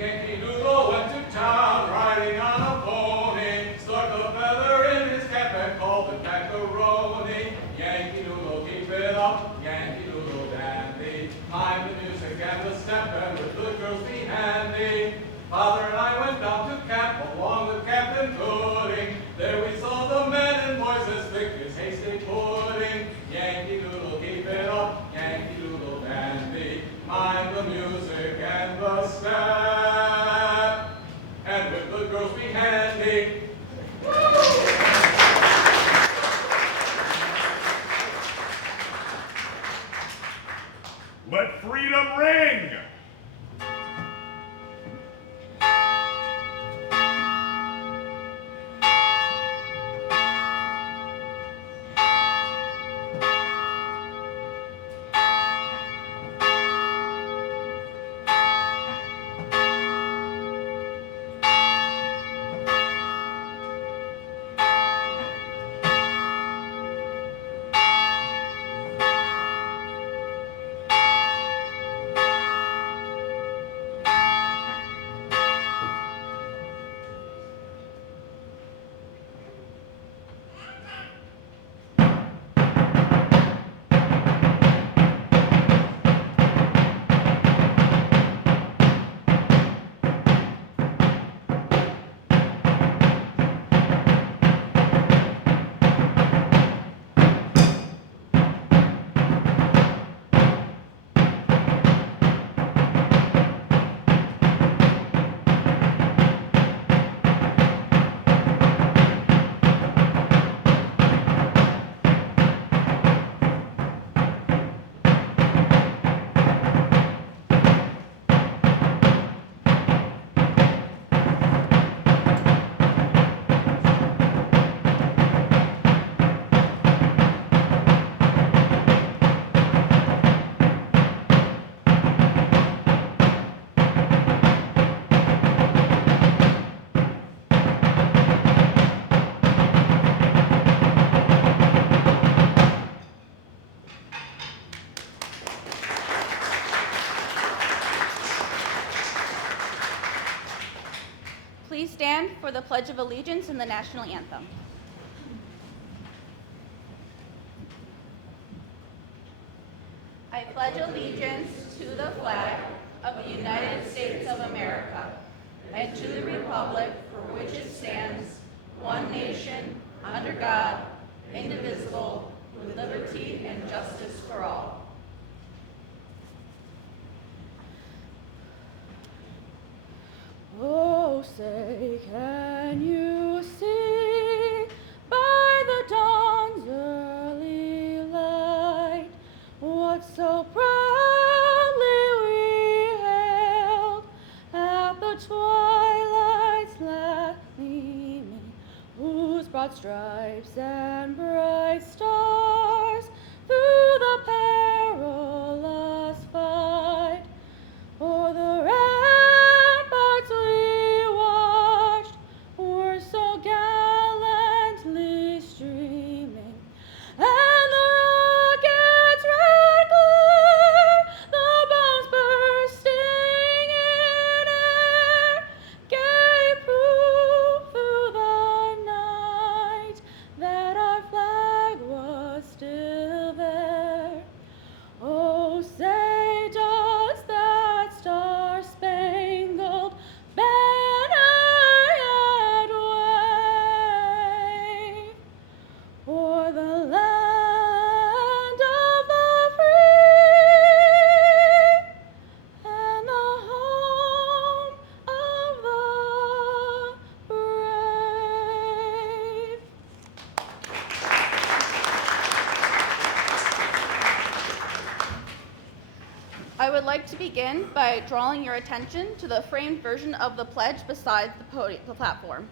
Yankee Doodle went to town riding on a pony, stuck a feather in his cap and called it macaroni. Yankee Doodle, keep it up, Yankee Doodle dandy. Mind the music and the step, and with good girls be handy. Father and I went down to camp along with Captain Pudding. There we saw the men and boys as thick as hasty pudding. Yankee Doodle, keep it up, Yankee Doodle dandy. Mind the music and the step, and with good girls be handy. Let freedom ring! Please stand for the Pledge of Allegiance and the National Anthem. I pledge allegiance to the flag of the United States of America and to the republic for which it stands, one nation, under God, indivisible, with liberty and justice for all. Oh, say, can you see by the dawn's early light what so proudly we hailed at the twilight's last gleaming, whose broad stripes and bright stars through the perilous fight o'er the ramparts we watched were so gallantly streaming, and the rocket's red glare, the bombs bursting in air, gave proof through the night that our flag was still there. Oh, say does that star-spangled banner yet wave o'er the land of the free and the home of the brave? I would like to begin by drawing your attention to the framed version of the pledge beside the platform.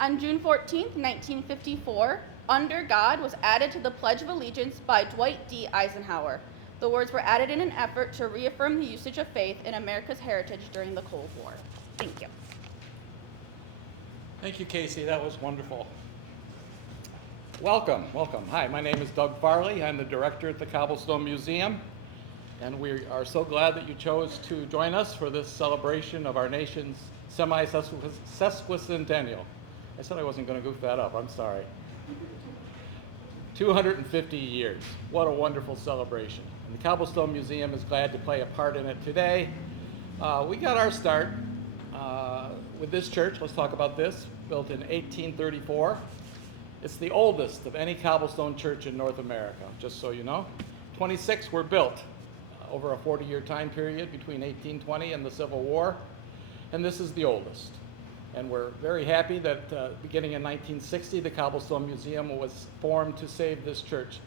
On June 14, 1954, "Under God" was added to the Pledge of Allegiance by Dwight D. Eisenhower. The words were added in an effort to reaffirm the usage of faith in America's heritage during the Cold War. Thank you. Thank you, Casey. That was wonderful. Welcome, welcome. Hi, my name is Doug Farley. I'm the director at the Cobblestone Museum. And we are so glad that you chose to join us for this celebration of our nation's semi-sesquicentennial. I said I wasn't going to goof that up, I'm sorry. 250 years. What a wonderful celebration. And the Cobblestone Museum is glad to play a part in it today. We got our start with this church. Let's talk about this. Built in 1834. It's the oldest of any cobblestone church in North America, just so you know. 26 were built over a 40-year time period between 1820 and the Civil War, and this is the oldest. And we're very happy that beginning in 1960, the Cobblestone Museum was formed to save this church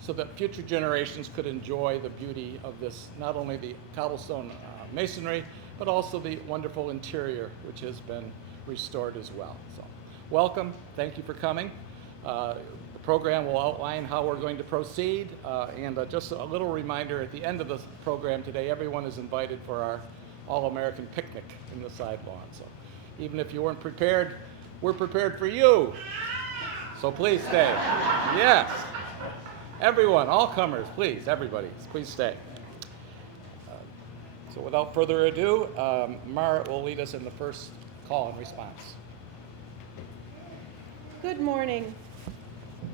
so that future generations could enjoy the beauty of this, not only the cobblestone masonry, but also the wonderful interior, which has been restored as well. So, welcome, thank you for coming. The program will outline how we're going to proceed, and just a little reminder at the end of the program today, everyone is invited for our All-American picnic in the side lawn. So, even if you weren't prepared, we're prepared for you. So please stay. Yes. Everyone, all comers, please, everybody, please stay. So without further ado, Maarit will lead us in the first call and response. Good morning.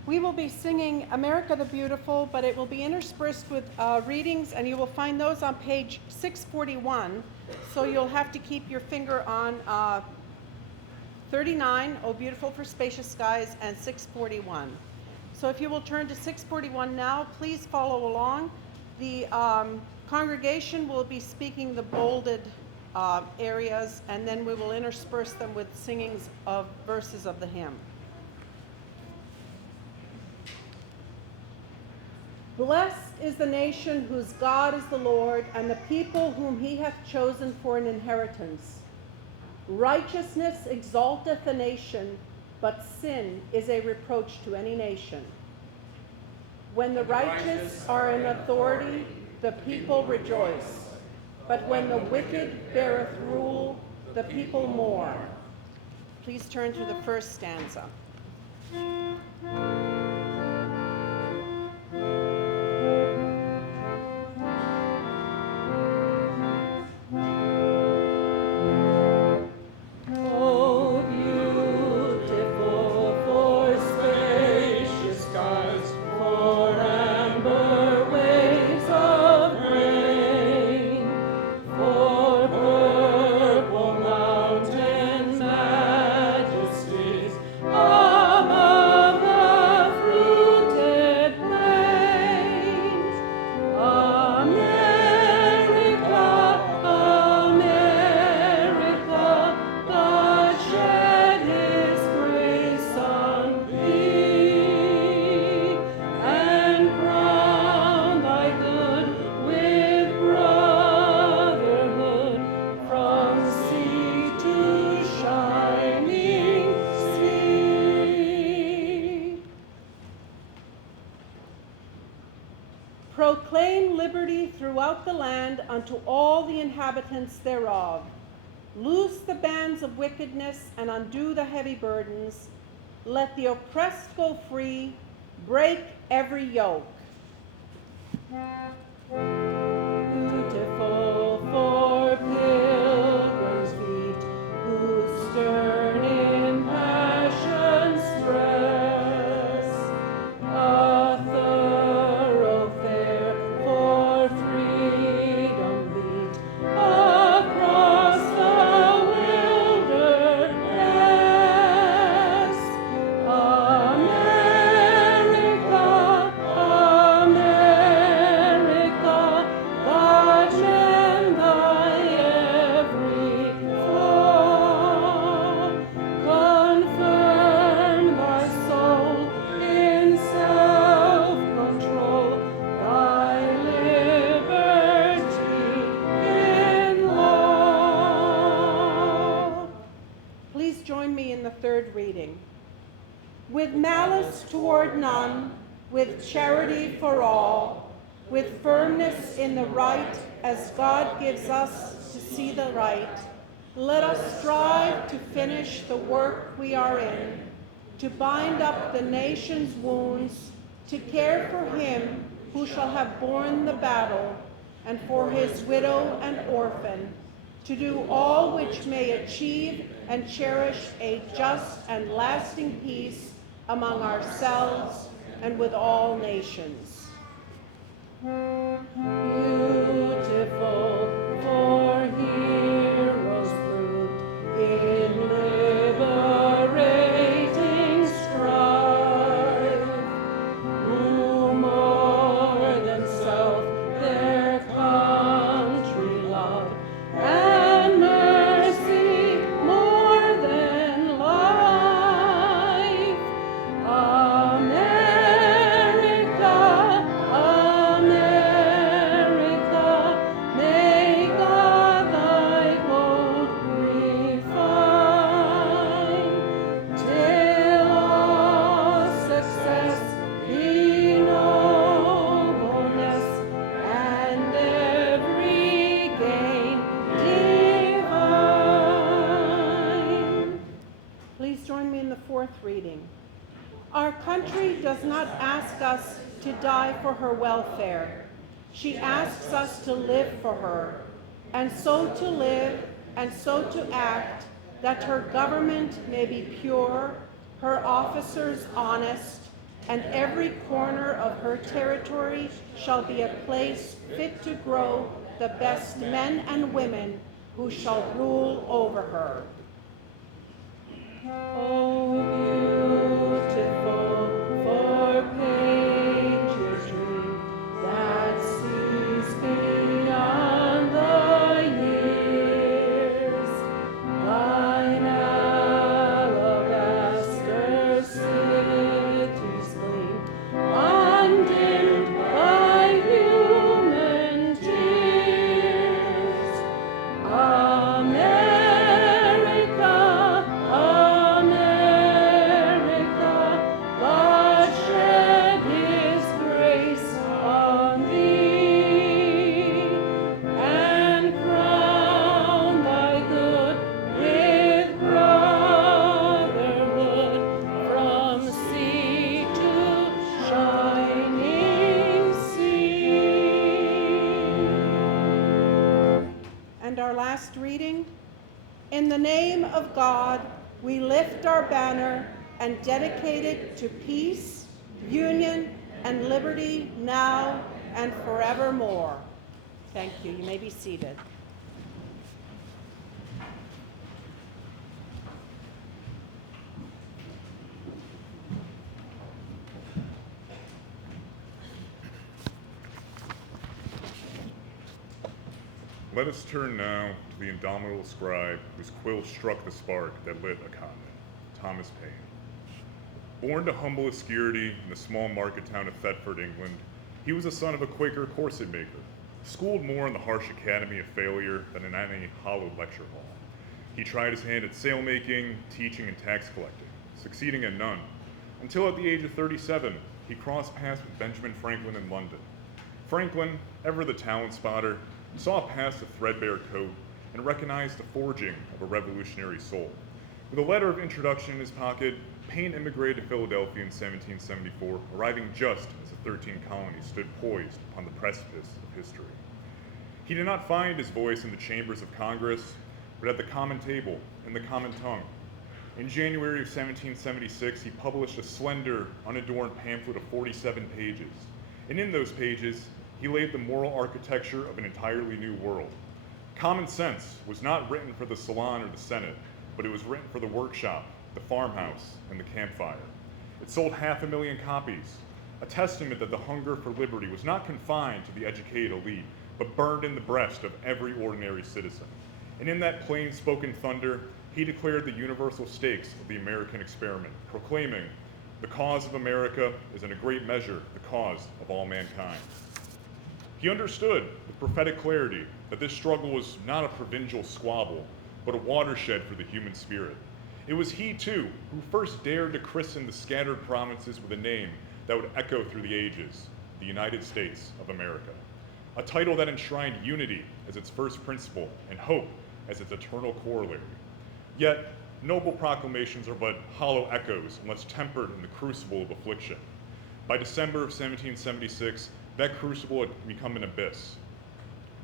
We will be singing America the Beautiful, but it will be interspersed with readings, and you will find those on page 641. So you'll have to keep your finger on 39, Oh Beautiful for Spacious Skies, and 641. So if you will turn to 641 now, please follow along. The congregation will be speaking the bolded areas, and then we will intersperse them with singings of verses of the hymn. Blessed is the nation whose God is the Lord, and the people whom he hath chosen for an inheritance. Righteousness exalteth a nation, but sin is a reproach to any nation. When the righteous are in authority, the people rejoice. But when the wicked beareth rule, the people mourn. Please turn to the first stanza. Proclaim liberty throughout the land unto all the inhabitants thereof. Loose the bands of wickedness and undo the heavy burdens. Let the oppressed go free. Break every yoke. Beautiful for pilgrims' feet who stern in passion stress. A thoroughfare for freedom beat across the wilderness. America, America, God mend thy every flaw. Confirm thy soul in self-control, thy liberty in law. Please join me in the third reading. With malice toward none, with charity for all, with firmness in the right, as God gives us to see the right, let us strive to finish the work we are in, to bind up the nation's wounds, to care for him who shall have borne the battle, and for his widow and orphan, to do all which may achieve and cherish a just and lasting peace among ourselves and with all nations. Beautiful for heroes proved in liberating strife, who more than self their country loved, and mercy more than life. America, America, may God thy gold refine, till all success be nobleness, and every gain divine. Please join me in the fourth reading. Our country does not ask us to die for her welfare. She asks us to live for her, and so to live and so to act that her government may be pure, her officers honest, and every corner of her territory shall be a place fit to grow the best men and women who shall rule over her. Oh, beautiful for pageantry that sees beyond the years, thine alabaster cities gleam, undimmed by human tears. America, America, God shed his grace on thee, and crown thy good with brotherhood from sea to shining sea. And our last reading. In the name of God, we lift our banner and dedicate it to peace, union, and liberty now and forevermore. Thank you. You may be seated. Let us turn now to the indomitable scribe whose quill struck the spark that lit a continent, Thomas Paine. Born to humble obscurity in the small market town of Thetford, England, he was the son of a Quaker corset maker, schooled more in the harsh academy of failure than in any hollow lecture hall. He tried his hand at sailmaking, teaching, and tax collecting, succeeding in none, until at the age of 37, he crossed paths with Benjamin Franklin in London. Franklin, ever the talent spotter, saw past the threadbare coat and recognized the forging of a revolutionary soul. With a letter of introduction in his pocket, Paine immigrated to Philadelphia in 1774, arriving just as the 13 colonies stood poised upon the precipice of history. He did not find his voice in the chambers of Congress, but at the common table, in the common tongue. In January of 1776, he published a slender, unadorned pamphlet of 47 pages, and in those pages, he laid the moral architecture of an entirely new world. Common Sense was not written for the salon or the Senate, but it was written for the workshop, the farmhouse, and the campfire. It sold 500,000 copies, a testament that the hunger for liberty was not confined to the educated elite, but burned in the breast of every ordinary citizen. And in that plain-spoken thunder, he declared the universal stakes of the American experiment, proclaiming, "The cause of America is in a great measure the cause of all mankind." He understood with prophetic clarity that this struggle was not a provincial squabble, but a watershed for the human spirit. It was he, too, who first dared to christen the scattered provinces with a name that would echo through the ages, the United States of America, a title that enshrined unity as its first principle and hope as its eternal corollary. Yet, noble proclamations are but hollow echoes unless tempered in the crucible of affliction. By December of 1776, that crucible had become an abyss.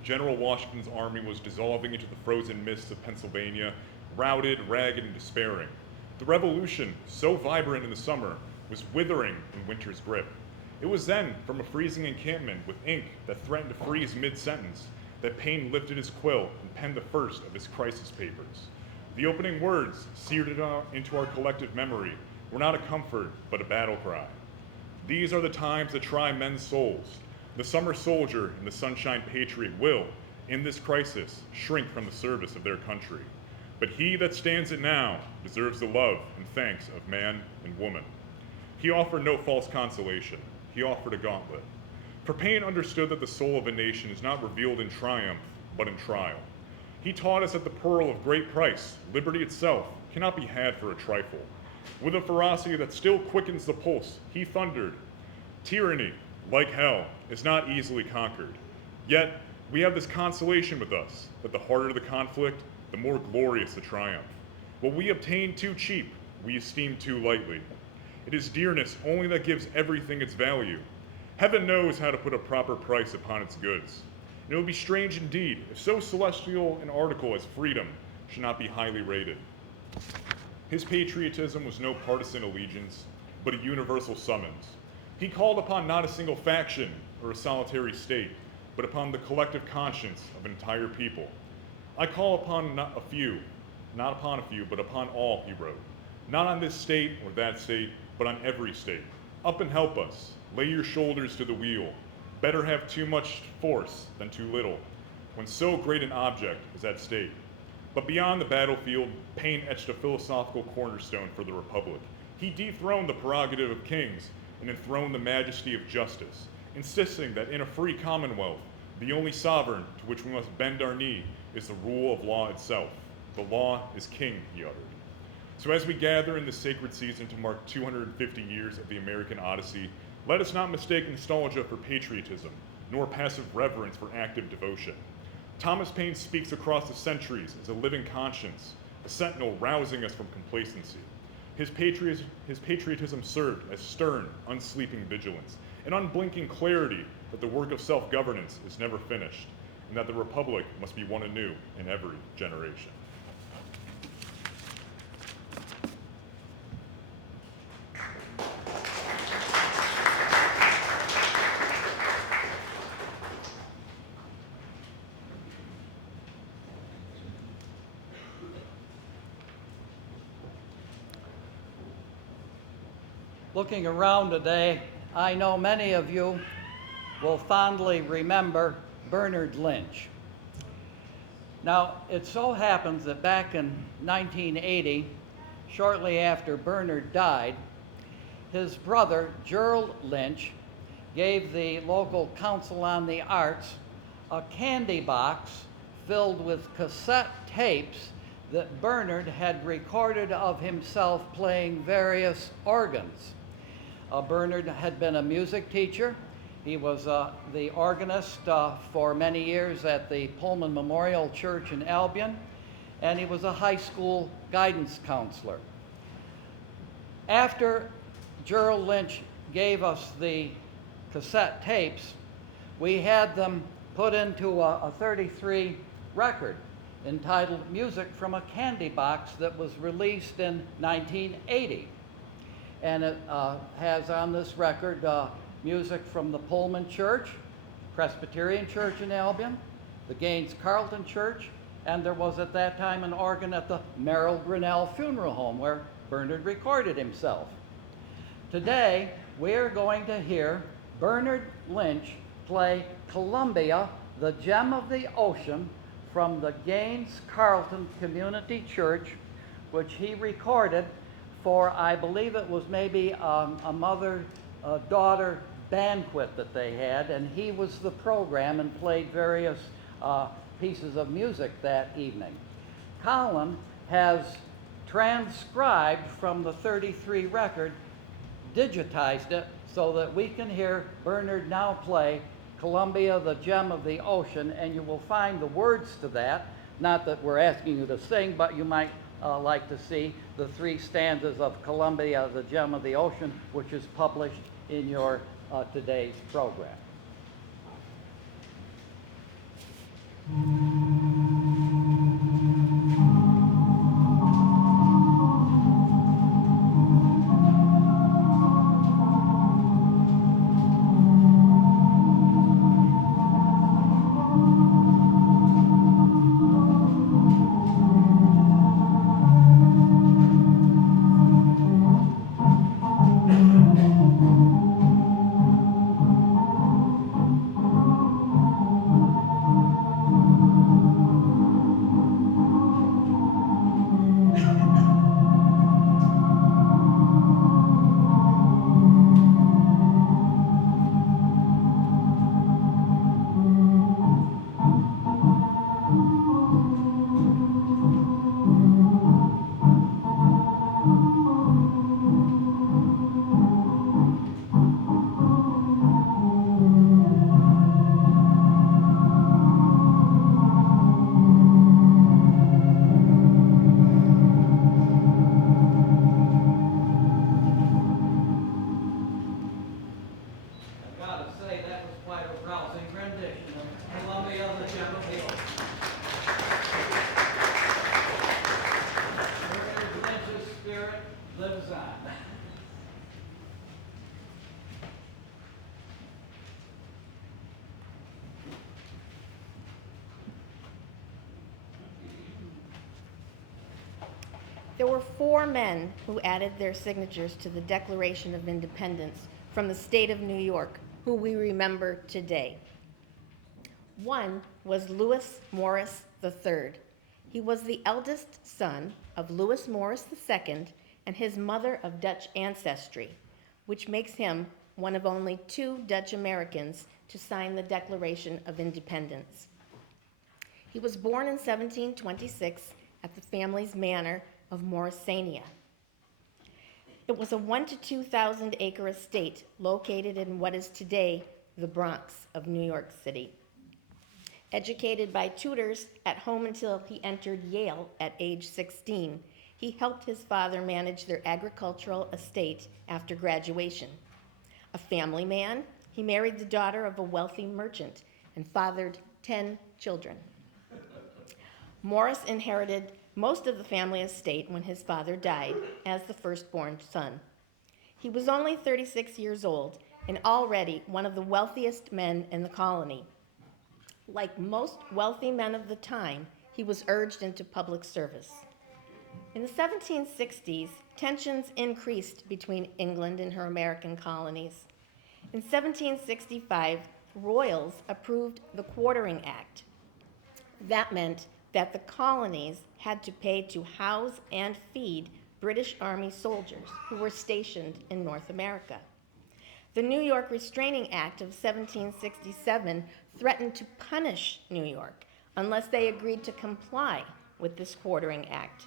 General Washington's army was dissolving into the frozen mists of Pennsylvania, routed, ragged, and despairing. The Revolution, so vibrant in the summer, was withering in winter's grip. It was then, from a freezing encampment with ink that threatened to freeze mid-sentence, that Paine lifted his quill and penned the first of his crisis papers. The opening words, seared into our collective memory, were not a comfort, but a battle cry. These are the times that try men's souls. The summer soldier and the sunshine patriot will, in this crisis, shrink from the service of their country. But he that stands it now deserves the love and thanks of man and woman. He offered no false consolation. He offered a gauntlet. For Paine understood that the soul of a nation is not revealed in triumph, but in trial. He taught us that the pearl of great price, liberty itself, cannot be had for a trifle. With a ferocity that still quickens the pulse, he thundered, "Tyranny, like hell, is not easily conquered. Yet, we have this consolation with us, that the harder the conflict, the more glorious the triumph. What we obtain too cheap, we esteem too lightly. It is dearness only that gives everything its value. Heaven knows how to put a proper price upon its goods. And it would be strange indeed if so celestial an article as freedom should not be highly rated." His patriotism was no partisan allegiance, but a universal summons. He called upon not a single faction or a solitary state, but upon the collective conscience of an entire people. "I call upon not upon a few, but upon all," he wrote. "Not on this state or that state, but on every state. Up and help us. Lay your shoulders to the wheel. Better have too much force than too little, when so great an object is at stake." But beyond the battlefield, Paine etched a philosophical cornerstone for the Republic. He dethroned the prerogative of kings and enthroned the majesty of justice, insisting that in a free commonwealth, the only sovereign to which we must bend our knee is the rule of law itself. The law is king, he uttered. So as we gather in this sacred season to mark 250 years of the American Odyssey, let us not mistake nostalgia for patriotism, nor passive reverence for active devotion. Thomas Paine speaks across the centuries as a living conscience, a sentinel rousing us from complacency. His patriotism served as stern, unsleeping vigilance, an unblinking clarity that the work of self-governance is never finished, and that the Republic must be won anew in every generation. Looking around today, I know many of you will fondly remember Bernard Lynch. Now, it so happens that back in 1980, shortly after Bernard died, his brother, Gerald Lynch, gave the local Council on the Arts a candy box filled with cassette tapes that Bernard had recorded of himself playing various organs. Bernard had been a music teacher. He was the organist for many years at the Pullman Memorial Church in Albion, and he was a high school guidance counselor. After Gerald Lynch gave us the cassette tapes, we had them put into a 33 record entitled Music from a Candy Box that was released in 1980. And it has on this record music from the Pullman Church, Presbyterian Church in Albion, the Gaines Carlton Church, and there was at that time an organ at the Merrill Grinnell Funeral Home where Bernard recorded himself. Today, we're going to hear Bernard Lynch play Columbia, the Gem of the Ocean, from the Gaines Carlton Community Church, which he recorded for, I believe it was maybe a mother-daughter banquet that they had, and he was the program and played various pieces of music that evening. Collin has transcribed from the 33 record, digitized it so that we can hear Bernard now play Columbia, the Gem of the Ocean, and you will find the words to that. Not that we're asking you to sing, but you might like to see the 3 stanzas of Columbia, the Gem of the Ocean, which is published in your today's program. rendition of Columbia the Gem of the Ocean. Lynch's spirit lives on. There were 4 men who added their signatures to the Declaration of Independence from the state of New York, who we remember today. One was Lewis Morris III. He was the eldest son of Lewis Morris II and his mother of Dutch ancestry, which makes him one of only 2 Dutch Americans to sign the Declaration of Independence. He was born in 1726 at the family's manor of Morrisania. It was a 1,000 to 2,000 acre estate located in what is today the Bronx of New York City. Educated by tutors at home until he entered Yale at age 16, he helped his father manage their agricultural estate after graduation. A family man, he married the daughter of a wealthy merchant and fathered 10 children. Morris inherited most of the family estate when his father died as the firstborn son. He was only 36 years old and already one of the wealthiest men in the colony. Like most wealthy men of the time, he was urged into public service. In the 1760s, tensions increased between England and her American colonies. In 1765, royals approved the Quartering Act. That meant that the colonies had to pay to house and feed British Army soldiers who were stationed in North America. The New York Restraining Act of 1767 threatened to punish New York unless they agreed to comply with this Quartering Act.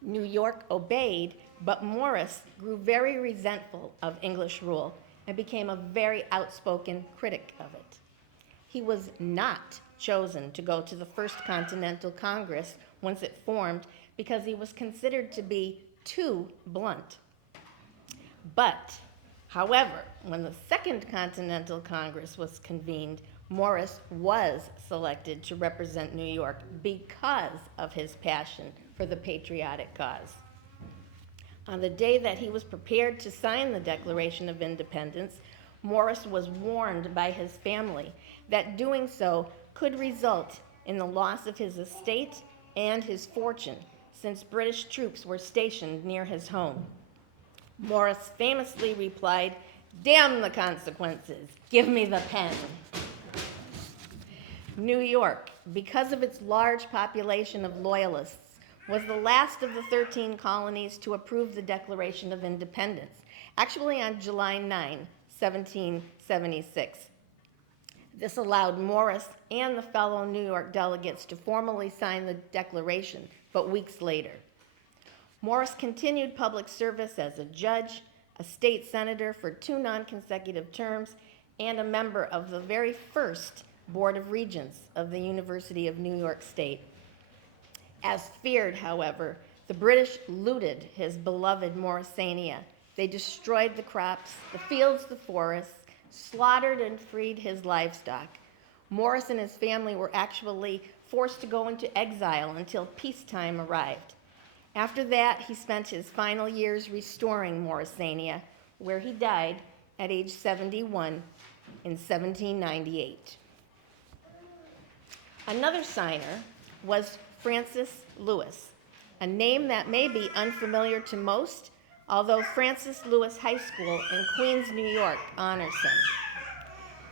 New York obeyed, but Morris grew very resentful of English rule and became a very outspoken critic of it. He was not chosen to go to the First Continental Congress once it formed because he was considered to be too blunt. But, however, when the Second Continental Congress was convened, Morris was selected to represent New York because of his passion for the patriotic cause. On the day that he was prepared to sign the Declaration of Independence, Morris was warned by his family that doing so could result in the loss of his estate and his fortune, since British troops were stationed near his home. Morris famously replied, "Damn the consequences, give me the pen." New York, because of its large population of loyalists, was the last of the 13 colonies to approve the Declaration of Independence, actually on July 9, 1776. This allowed Morris and the fellow New York delegates to formally sign the Declaration, but weeks later. Morris continued public service as a judge, a state senator for 2 non-consecutive terms, and a member of the very first Board of Regents of the University of New York State. As feared, however, the British looted his beloved Morrisania. They destroyed the crops, the fields, the forests, slaughtered and freed his livestock. Morris and his family were actually forced to go into exile until peacetime arrived. After that, he spent his final years restoring Morrisania, where he died at age 71 in 1798. Another signer was Francis Lewis, a name that may be unfamiliar to most, although Francis Lewis High School in Queens, New York honors him.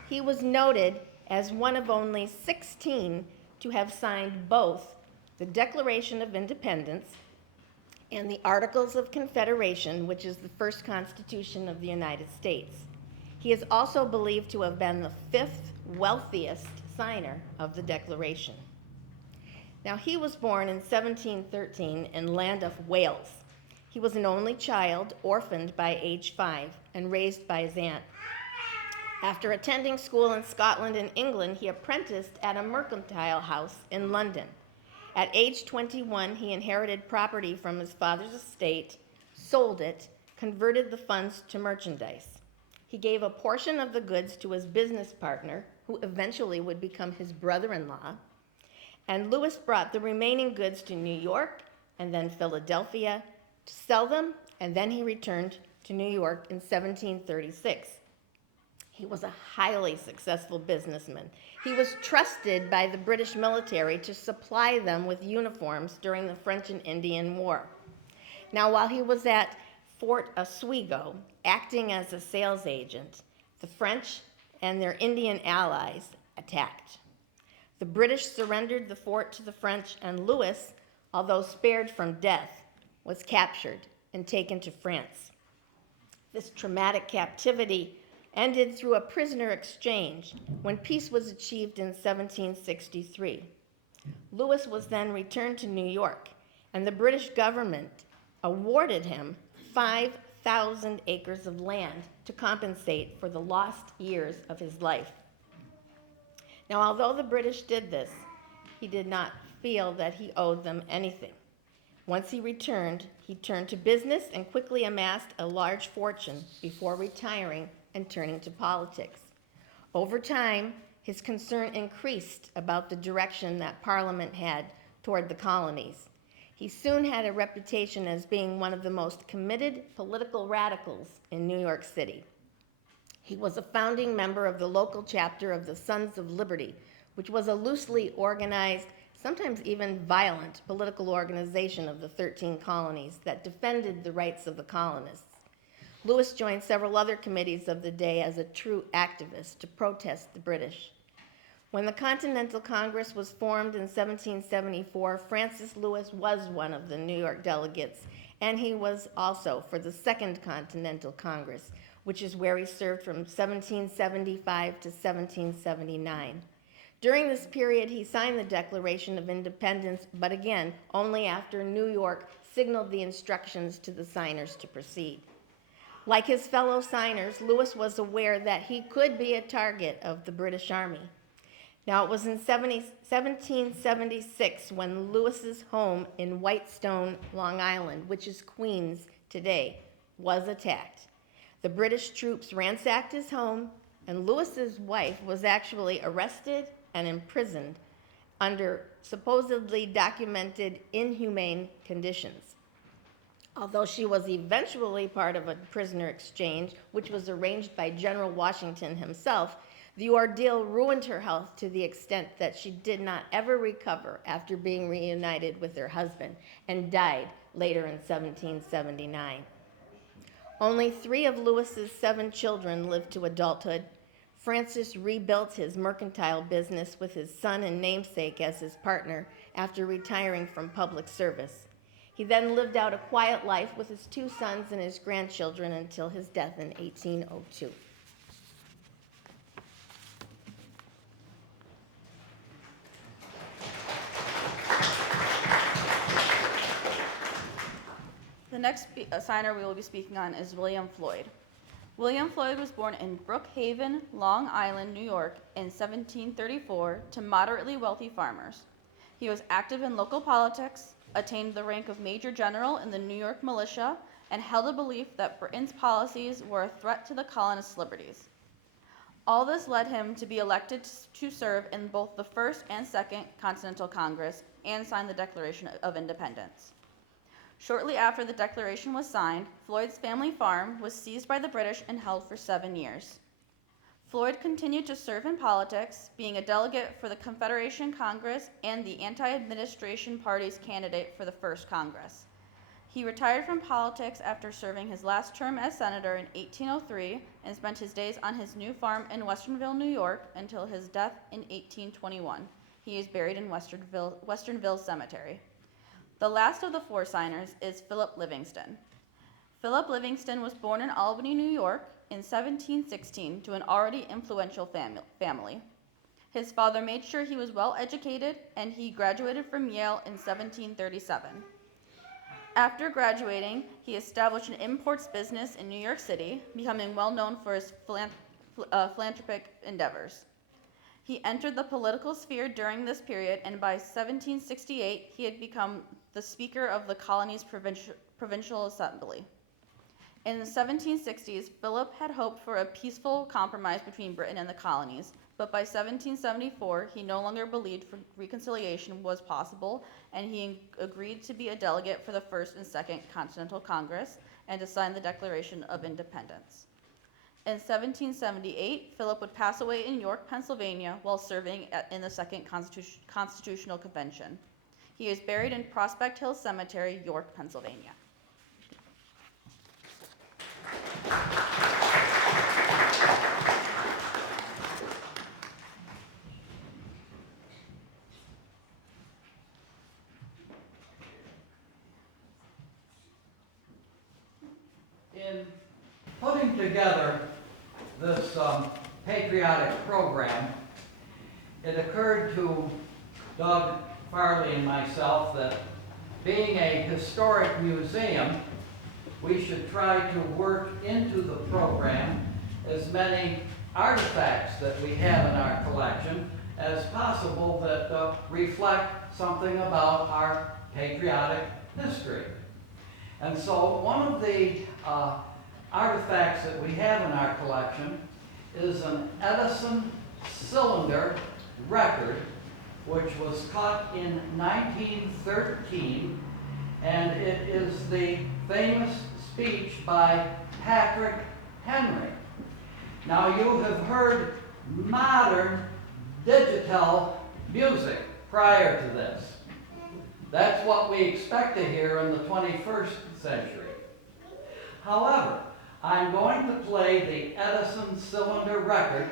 He was noted as one of only 16 to have signed both the Declaration of Independence and the Articles of Confederation, which is the first Constitution of the United States. He is also believed to have been the 5th wealthiest signer of the Declaration. Now, he was born in 1713 in Llandaff, Wales. He was an only child, orphaned by age 5, and raised by his aunt. After attending school in Scotland and England, he apprenticed at a mercantile house in London. At age 21, he inherited property from his father's estate, sold it, converted the funds to merchandise. He gave a portion of the goods to his business partner, who eventually would become his brother-in-law. And Louis brought the remaining goods to New York and then Philadelphia to sell them, and then he returned to New York in 1736. He was a highly successful businessman. He was trusted by the British military to supply them with uniforms during the French and Indian War. Now, while he was at Fort Oswego, acting as a sales agent, the French and their Indian allies attacked. The British surrendered the fort to the French, and Louis, although spared from death, was captured and taken to France. This traumatic captivity ended through a prisoner exchange when peace was achieved in 1763. Louis was then returned to New York, and the British government awarded him 5,000 acres of land to compensate for the lost years of his life. Now, although the British did this, he did not feel that he owed them anything. Once he turned to business and quickly amassed a large fortune before retiring and turning to politics. Over time, his concern increased about the direction that Parliament had toward the colonies. He soon had a reputation as being one of the most committed political radicals in New York City. He was a founding member of the local chapter of the Sons of Liberty, which was a loosely organized, sometimes even violent, political organization of the 13 colonies that defended the rights of the colonists. Louis joined several other committees of the day as a true activist to protest the British. When the Continental Congress was formed in 1774, Francis Louis was one of the New York delegates, and he was also for the Second Continental Congress, which is where he served from 1775 to 1779. During this period, he signed the Declaration of Independence, but again, only after New York signaled the instructions to the signers to proceed. Like his fellow signers, Louis was aware that he could be a target of the British Army. Now, it was in 1776 when Louis's home in Whitestone, Long Island, which is Queens today, was attacked. The British troops ransacked his home, and Louis's wife was actually arrested and imprisoned under supposedly documented inhumane conditions. Although she was eventually part of a prisoner exchange, which was arranged by General Washington himself, the ordeal ruined her health to the extent that she did not ever recover after being reunited with her husband and died later in 1779. Only 3 of Louis's 7 children lived to adulthood. Francis rebuilt his mercantile business with his son and namesake as his partner after retiring from public service. He then lived out a quiet life with his 2 sons and his grandchildren until his death in 1802. The next signer we will be speaking on is William Floyd. William Floyd was born in Brookhaven, Long Island, New York in 1734 to moderately wealthy farmers. He was active in local politics, attained the rank of Major General in the New York militia, and held a belief that Britain's policies were a threat to the colonists' liberties. All this led him to be elected to serve in both the First and Second Continental Congress and sign the Declaration of Independence. Shortly after the Declaration was signed, Floyd's family farm was seized by the British and held for 7 years. Floyd continued to serve in politics, being a delegate for the Confederation Congress and the anti-administration party's candidate for the First Congress. He retired from politics after serving his last term as senator in 1803 and spent his days on his new farm in Westernville, New York until his death in 1821. He is buried in Westernville Cemetery. The last of the 4 signers is Philip Livingston. Philip Livingston was born in Albany, New York in 1716 to an already influential family. His father made sure he was well educated, and he graduated from Yale in 1737. After graduating, he established an imports business in New York City, becoming well known for his philanthropic endeavors. He entered the political sphere during this period, and by 1768, he had become the Speaker of the colony's provincial assembly. In the 1760s, Philip had hoped for a peaceful compromise between Britain and the colonies, But by 1774, he no longer believed reconciliation was possible, and he agreed to be a delegate for the First and Second Continental Congress and to sign the Declaration of Independence. In 1778, Philip would pass away in York, Pennsylvania, while serving in the Second Constitutional Convention. He is buried in Prospect Hill Cemetery, York, Pennsylvania. In putting together this patriotic program, it occurred to Doug, Farley, and myself that being a historic museum, we should try to work into the program as many artifacts that we have in our collection as possible that reflect something about our patriotic history. And so one of the artifacts that we have in our collection is an Edison cylinder record, which was cut in 1913, and it is the famous speech by Patrick Henry. Now, you have heard modern digital music prior to this. That's what we expect to hear in the 21st century. However, I'm going to play the Edison cylinder record,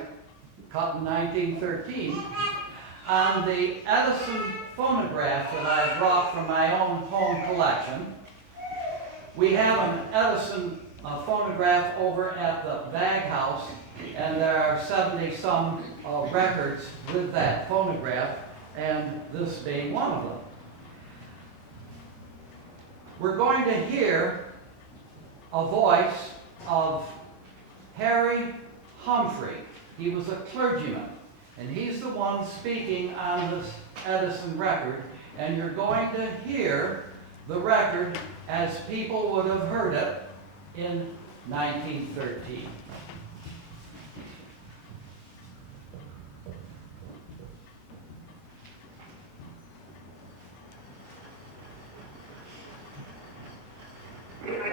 cut in 1913, on the Edison phonograph that I brought from my own home collection. We have an Edison phonograph over at the Vaga house, and there are 70-some records with that phonograph, and this being one of them. We're going to hear a voice of Harry Humphrey. He was a clergyman, and he's the one speaking on this Edison record, and you're going to hear the record as people would have heard it in 1913.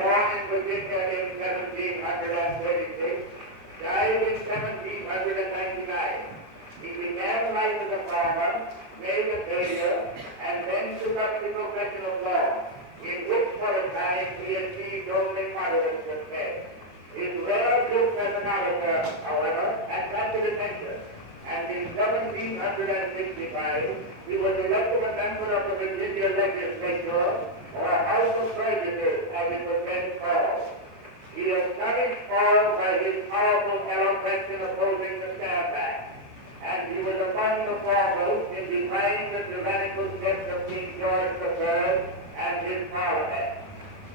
Born in Virginia in 1736, died in 1799. He began life as a farmer, made a tailor, and then took up the profession of law, in which for a time he achieved only moderate success. His rare gift as an orator, however, attracted attention, and in 1765 he was elected a member of the Virginia legislature, or House of Prejudice, as it was then called. He astonished all by his powerful eloquence in opposing the Stamp Act, and he was among the foremost in defying the tyrannical steps of King George III and his Parliament.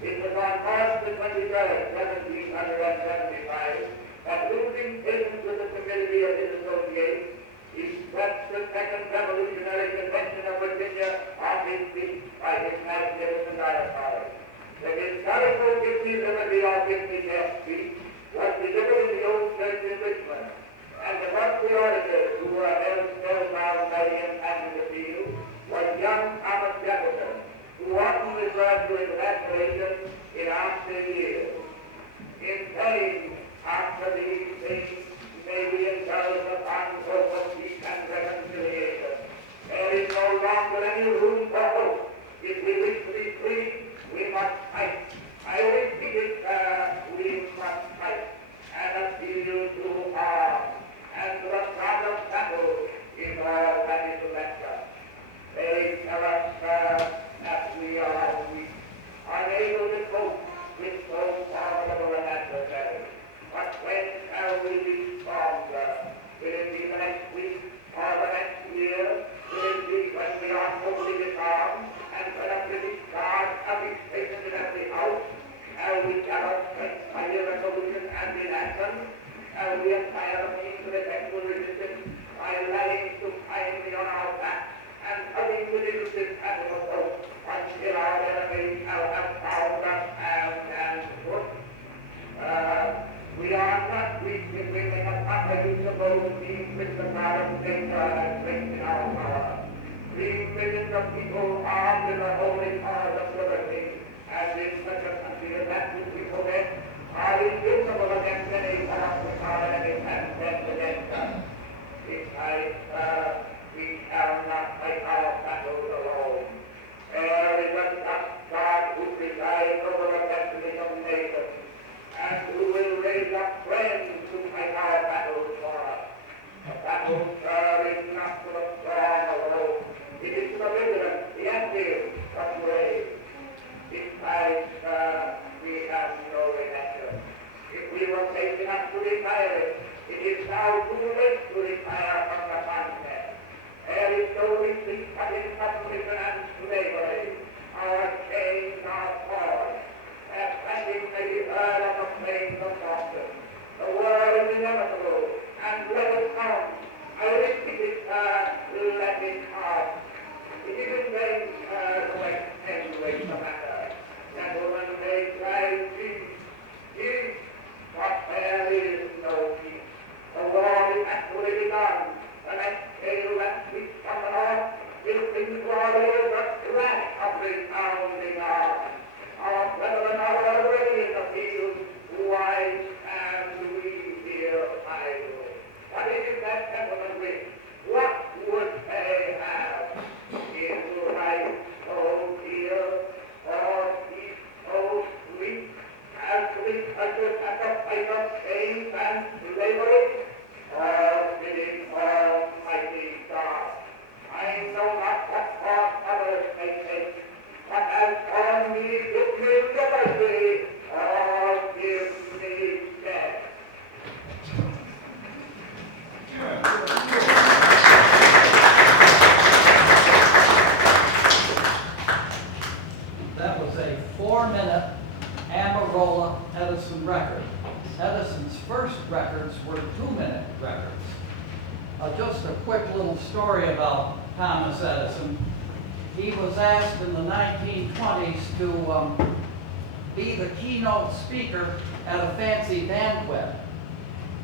It was on March the 23rd, 1775, that losing patience with the timidity of his associates, he swept the Second Revolutionary Convention of Virginia on his feet by his magnificent oratory. The historical 50 Liberty or 50 speech was delivered in the old church in Richmond, and among the orators who were held spellbound by the impassioned appeal was young Thomas Jefferson, who often referred to his aspirations in after years. In telling after these things, may we indulge upon hope of peace and reconciliation. There is no longer any room for hope. If we wish to be free, we must fight. I repeat it, we must the people armed in the holy cause of liberty, and in such a country as that which we possess, are invincible against any powerful power and any man sent against us. Besides, we shall not fight our battles alone. There is a just God who presides over the destinies of nations, and who will raise up friends to fight our battles for us. The battle, sir, is not for the strong alone. It is for the vigilant, the active, the brave. Besides, we have no reaction. If we were safe enough to retire it is now too late to retire from the contest. There is no retreat but in submission and slavery. Our chains are torn. Their clashing may be heard on the plains of Boston. The war is inevitable, and let it come. I repeat it, let it come. It is in vain, to extenuate the matter. Gentlemen, may cry peace, peace, but there is no peace. The war is actually begun. The next gale that sweeps from the north will bring to our ears the crash of resounding arms. Our brethren are already in the field. Why stand we here idle? What is that gentleman with? What would they have? Is life so dear, or peace so sweet, as we purchase at the price of chains and slavery? Or bidding Almighty God? I know not what thought others may take, but as for me, give me liberty, or give me death. That was a 4-minute Amarola Edison record. Edison's first records were 2-minute records. Just a quick little story about Thomas Edison. He was asked in the 1920s to be the keynote speaker at a fancy banquet.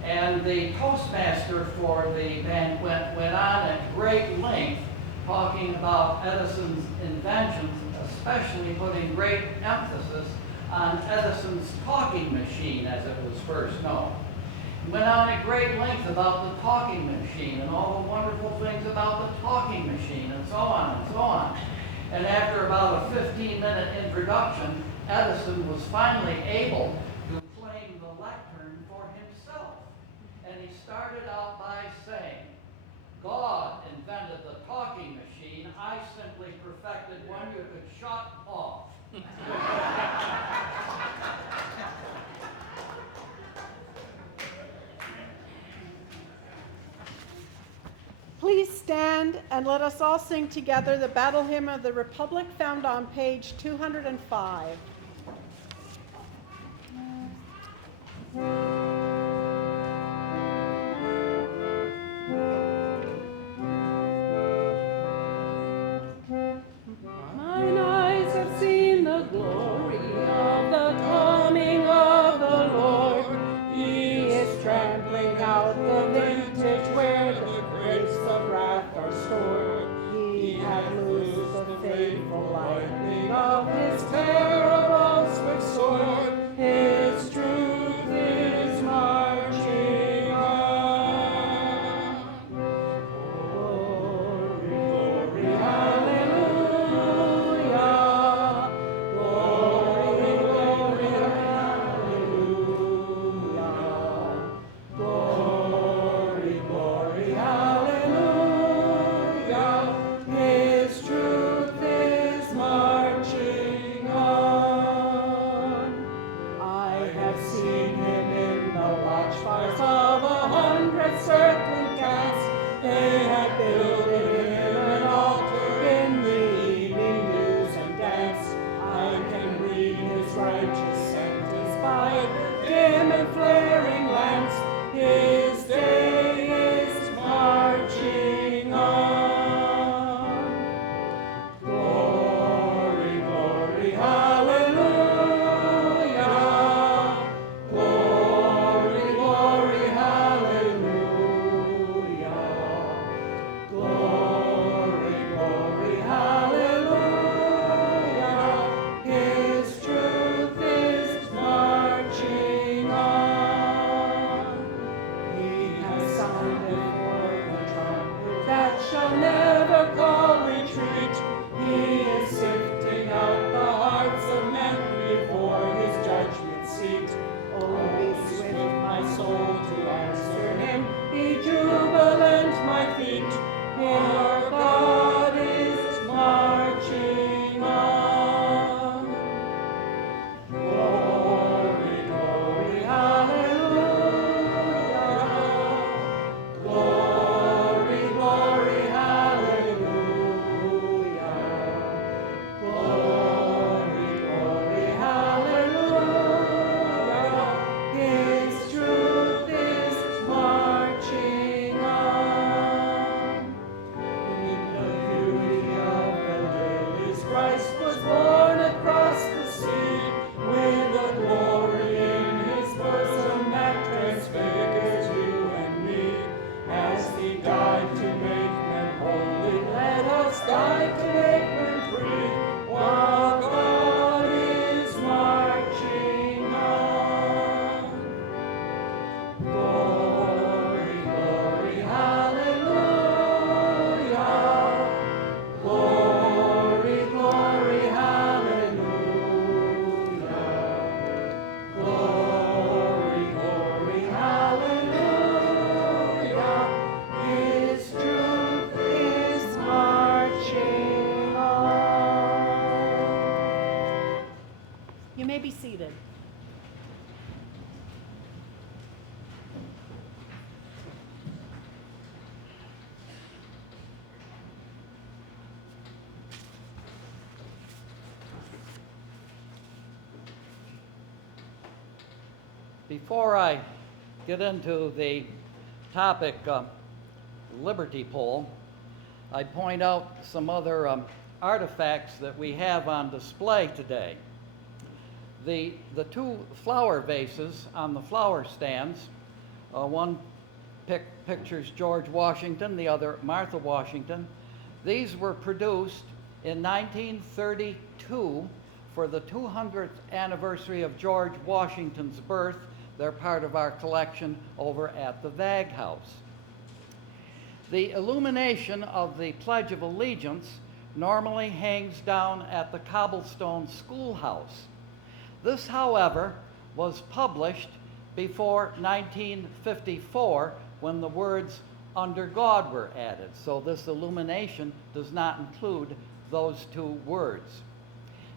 And the toastmaster for the banquet went on at great length talking about Edison's inventions, especially putting great emphasis on Edison's talking machine as it was first known. He went on at great length about the talking machine and all the wonderful things about the talking machine and so on and so on. And after about a 15-minute introduction, Edison was finally able to claim the lectern for himself. And he started out by saying, God invented the talking machine. I simply perfected one you could shut off. Please stand and let us all sing together the Battle Hymn of the Republic found on page 205. Mine eyes have seen the glory of the coming of the Lord. He is trampling out the vintage where the grapes of wrath are stored. He hath loosed the fateful lightning of his terrible swift sword. His truth is marching on. Glory, glory, hallelujah. Glory, glory, hallelujah. Glory, glory, hallelujah. His truth is marching on. I have seen him in the watchfires of 100 circling camps. They have builded him an altar in the evening news and dance. I can read his righteous sentence by the dim and flaring lamps. His day is marching on. Glory, glory, hallelujah. Glory, glory, hallelujah. Glory, sky to make men free, while God is marching on. Glory, glory, hallelujah. Glory, glory, hallelujah. Glory, glory, hallelujah. His truth is marching on. You may be seated. Before I get into the topic, Liberty Pole, I point out some other artifacts that we have on display today. The two flower vases on the flower stands, one pictures George Washington, the other Martha Washington. These were produced in 1932 for the 200th anniversary of George Washington's birth. They're part of our collection over at the Vaga House. The illumination of the Pledge of Allegiance normally hangs down at the Cobblestone schoolhouse. This, however, was published before 1954 when the words "under God" were added. So this illumination does not include those two words.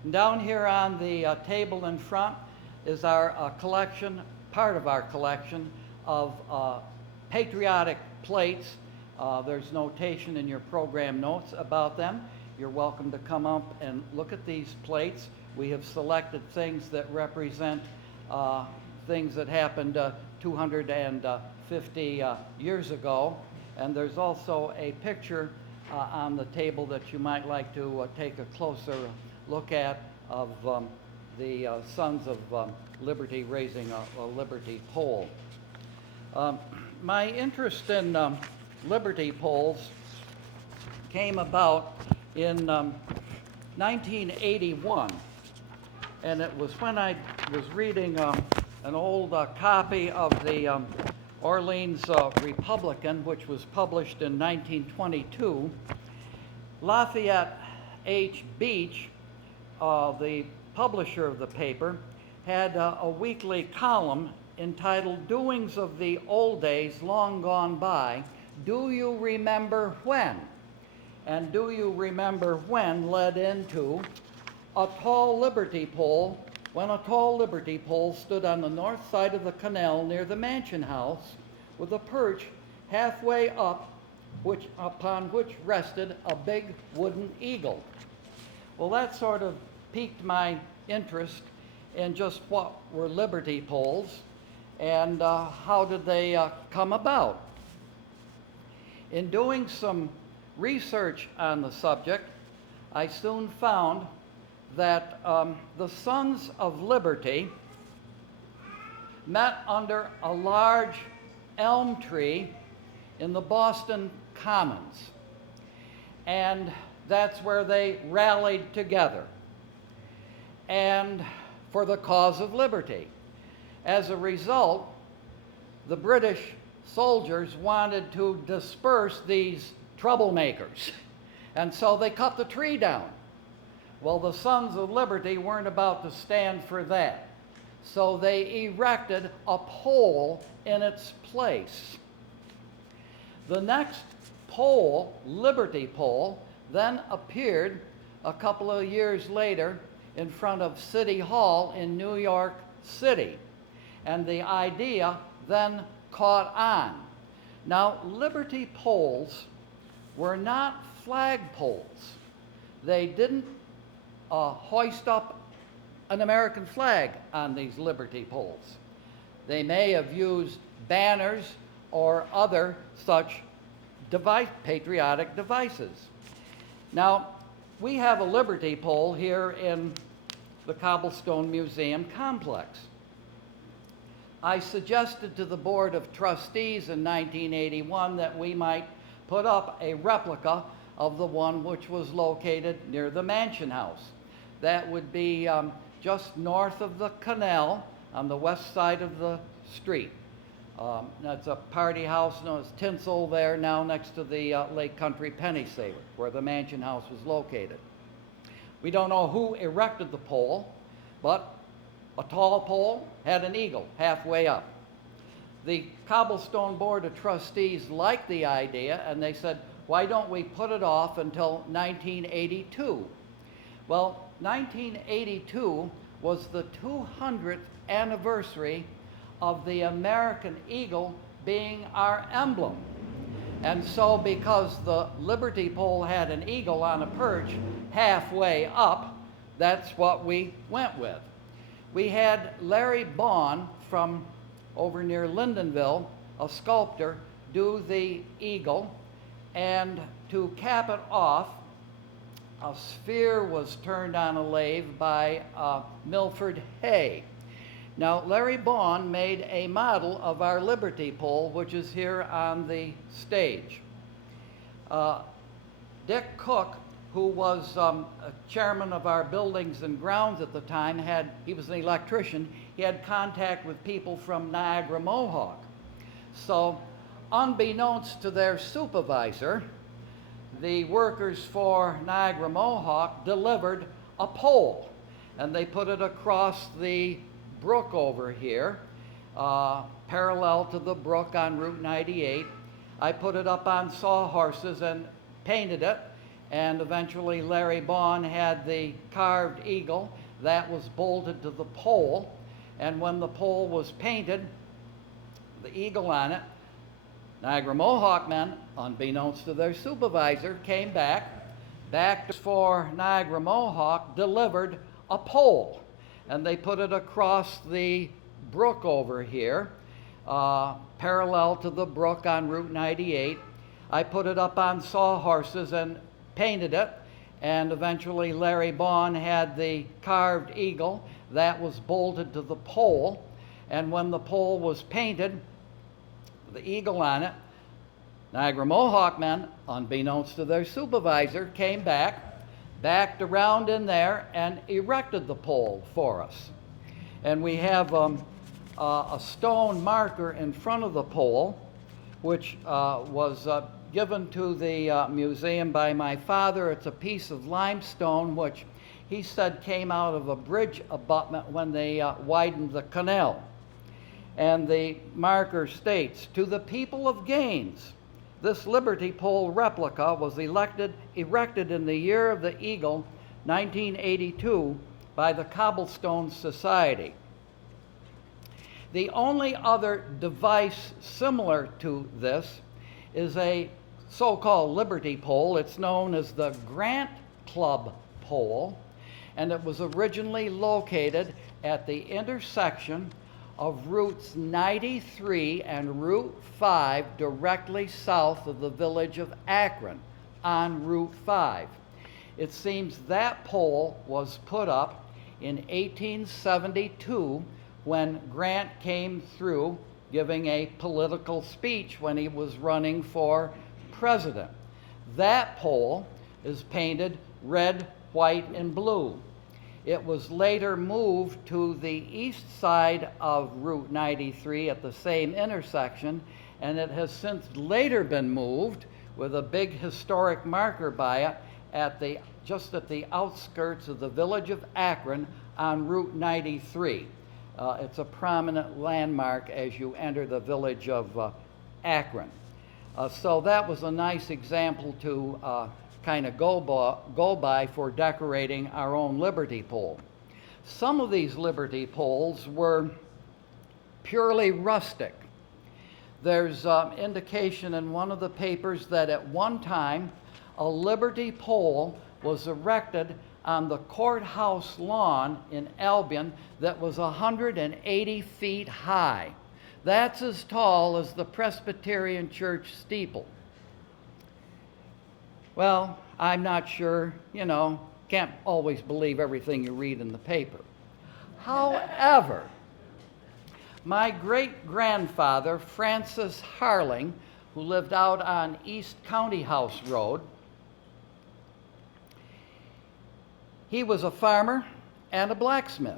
And down here on the table in front is our collection, part of our collection of patriotic plates. There's notation in your program notes about them. You're welcome to come up and look at these plates. We have selected things that represent things that happened 250 years ago. And there's also a picture on the table that you might like to take a closer look at of the Sons of Liberty raising a Liberty pole. My interest in Liberty poles came about in 1981, and it was when I was reading an old copy of the Orleans Republican, which was published in 1922. Lafayette H. Beach, the publisher of the paper, had a weekly column entitled "Doings of the Old Days Long Gone By. Do you remember when?" And "Do you remember when" led into a tall Liberty pole, when a tall Liberty pole stood on the north side of the canal near the Mansion House with a perch halfway up, upon which rested a big wooden eagle. Well, that sort of piqued my interest in just what were Liberty poles and how did they come about. In doing some research on the subject, I soon found that the Sons of Liberty met under a large elm tree in the Boston Commons, and that's where they rallied together and for the cause of liberty. As a result, the British soldiers wanted to disperse these troublemakers, and so they cut the tree down. Well, the Sons of Liberty weren't about to stand for that, so they erected a pole in its place. The next pole, Liberty Pole, then appeared a couple of years later in front of City Hall in New York City, and the idea then caught on. Now, Liberty poles were not flag poles. They didn't hoist up an American flag on these Liberty poles. They may have used banners or other such patriotic devices. Now, we have a Liberty pole here in the Cobblestone Museum complex. I suggested to the Board of Trustees in 1981 that we might put up a replica of the one which was located near the Mansion House. That would be just north of the canal on the west side of the street. That's a party house known as Tinsel there, now next to the Lake Country Penny Saver, where the Mansion House was located. We don't know who erected the pole, but a tall pole had an eagle halfway up. The Cobblestone Board of Trustees liked the idea, and they said, why don't we put it off until 1982? Well, 1982 was the 200th anniversary of the American eagle being our emblem. And so because the Liberty pole had an eagle on a perch halfway up, that's what we went with. We had Larry Bond from over near Lindenville, a sculptor, do the eagle, and to cap it off, a sphere was turned on a lathe by Milford Hay. Now, Larry Bond made a model of our Liberty pole, which is here on the stage. Dick Cook, who was chairman of our buildings and grounds at the time, he was an electrician. He had contact with people from Niagara Mohawk. So, unbeknownst to their supervisor, the workers for Niagara Mohawk delivered a pole, and they put it across the brook over here, parallel to the brook on Route 98. I put it up on sawhorses and painted it, and eventually Larry Bond had the carved eagle that was bolted to the pole, and when the pole was painted, the eagle on it, Niagara Mohawk men, unbeknownst to their supervisor, came back for Niagara Mohawk, delivered a pole, and they put it across the brook over here, parallel to the brook on Route 98. I put it up on sawhorses and painted it, and eventually Larry Bond had the carved eagle that was bolted to the pole, and when the pole was painted, the eagle on it, Niagara Mohawk men, unbeknownst to their supervisor, came backed around in there and erected the pole for us. And we have a stone marker in front of the pole, which was given to the museum by my father. It's a piece of limestone which he said came out of a bridge abutment when they widened the canal. And the marker states, "To the people of Gaines, this Liberty pole replica was erected in the year of the Eagle, 1982, by the Cobblestone Society." The only other device similar to this is a so-called Liberty pole. It's known as the Grant Club pole, and it was originally located at the intersection of Routes 93 and Route 5 directly south of the village of Akron on Route 5. It seems that pole was put up in 1872 when Grant came through giving a political speech when he was running for president. That pole is painted red, white, and blue. It was later moved to the east side of Route 93 at the same intersection, and it has since later been moved with a big historic marker by it just at the outskirts of the village of Akron on Route 93. It's a prominent landmark as you enter the village of Akron. So that was a nice example to kind of go by for decorating our own Liberty pole. Some of these Liberty poles were purely rustic. There's indication in one of the papers that at one time a Liberty pole was erected on the courthouse lawn in Albion that was 180 feet high. That's as tall as the Presbyterian Church steeple. Well, I'm not sure, can't always believe everything you read in the paper. However, my great-grandfather, Francis Harling, who lived out on East County House Road, He was a farmer and a blacksmith.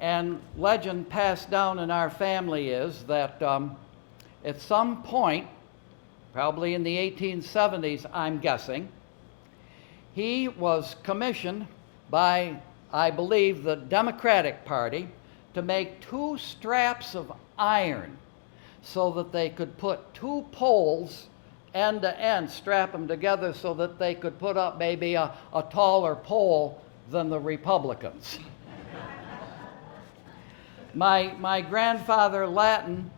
And legend passed down in our family is that at some point, probably in the 1870s, I'm guessing, he was commissioned by, I believe, the Democratic Party to make 2 straps of iron so that they could put 2 poles end to end, strap them together so that they could put up maybe a taller pole than the Republicans. My grandfather Lattin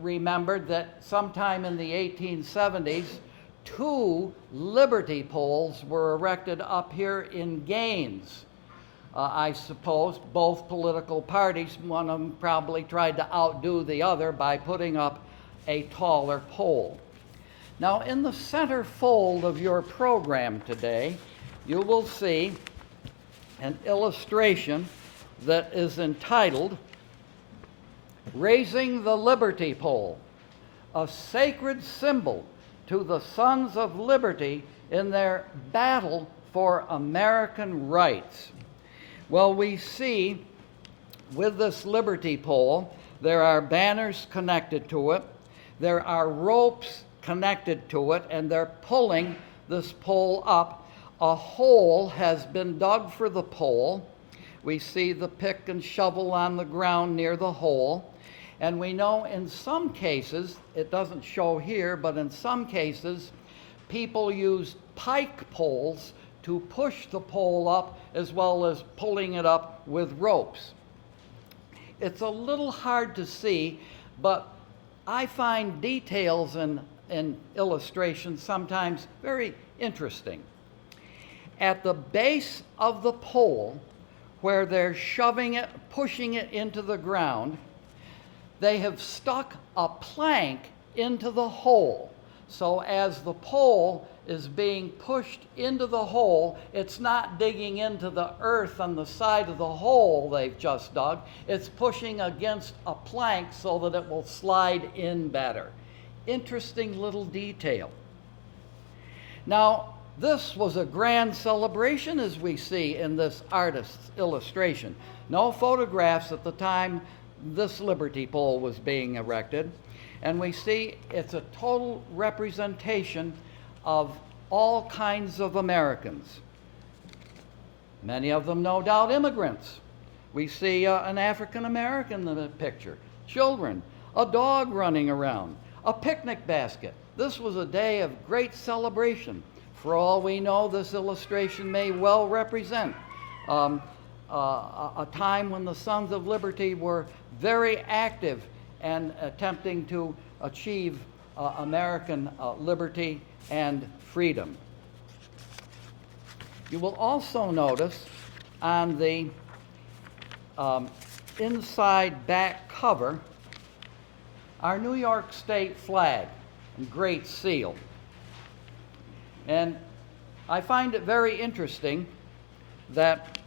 remembered that sometime in the 1870s, 2 liberty poles were erected up here in Gaines. I suppose both political parties, one of them probably tried to outdo the other by putting up a taller pole. Now, in the center fold of your program today, you will see an illustration that is entitled Raising the Liberty Pole, a sacred symbol to the Sons of Liberty in their battle for American rights. Well, we see with this liberty pole, there are banners connected to it, there are ropes connected to it, and they're pulling this pole up. A hole has been dug for the pole. We see the pick and shovel on the ground near the hole. And we know in some cases, it doesn't show here, but in some cases, people use pike poles to push the pole up as well as pulling it up with ropes. It's a little hard to see, but I find details in illustrations sometimes very interesting. At the base of the pole, where they're shoving it, pushing it into the ground, they have stuck a plank into the hole. So as the pole is being pushed into the hole, it's not digging into the earth on the side of the hole they've just dug. It's pushing against a plank so that it will slide in better. Interesting little detail. Now, this was a grand celebration, as we see in this artist's illustration. No photographs at the time this liberty pole was being erected. And we see it's a total representation of all kinds of Americans. Many of them, no doubt, immigrants. We see an African American in the picture, children, a dog running around, a picnic basket. This was a day of great celebration. For all we know, this illustration may well represent a time when the Sons of Liberty were very active and attempting to achieve American liberty and freedom. You will also notice on the inside back cover our New York State flag and Great Seal. And I find it very interesting that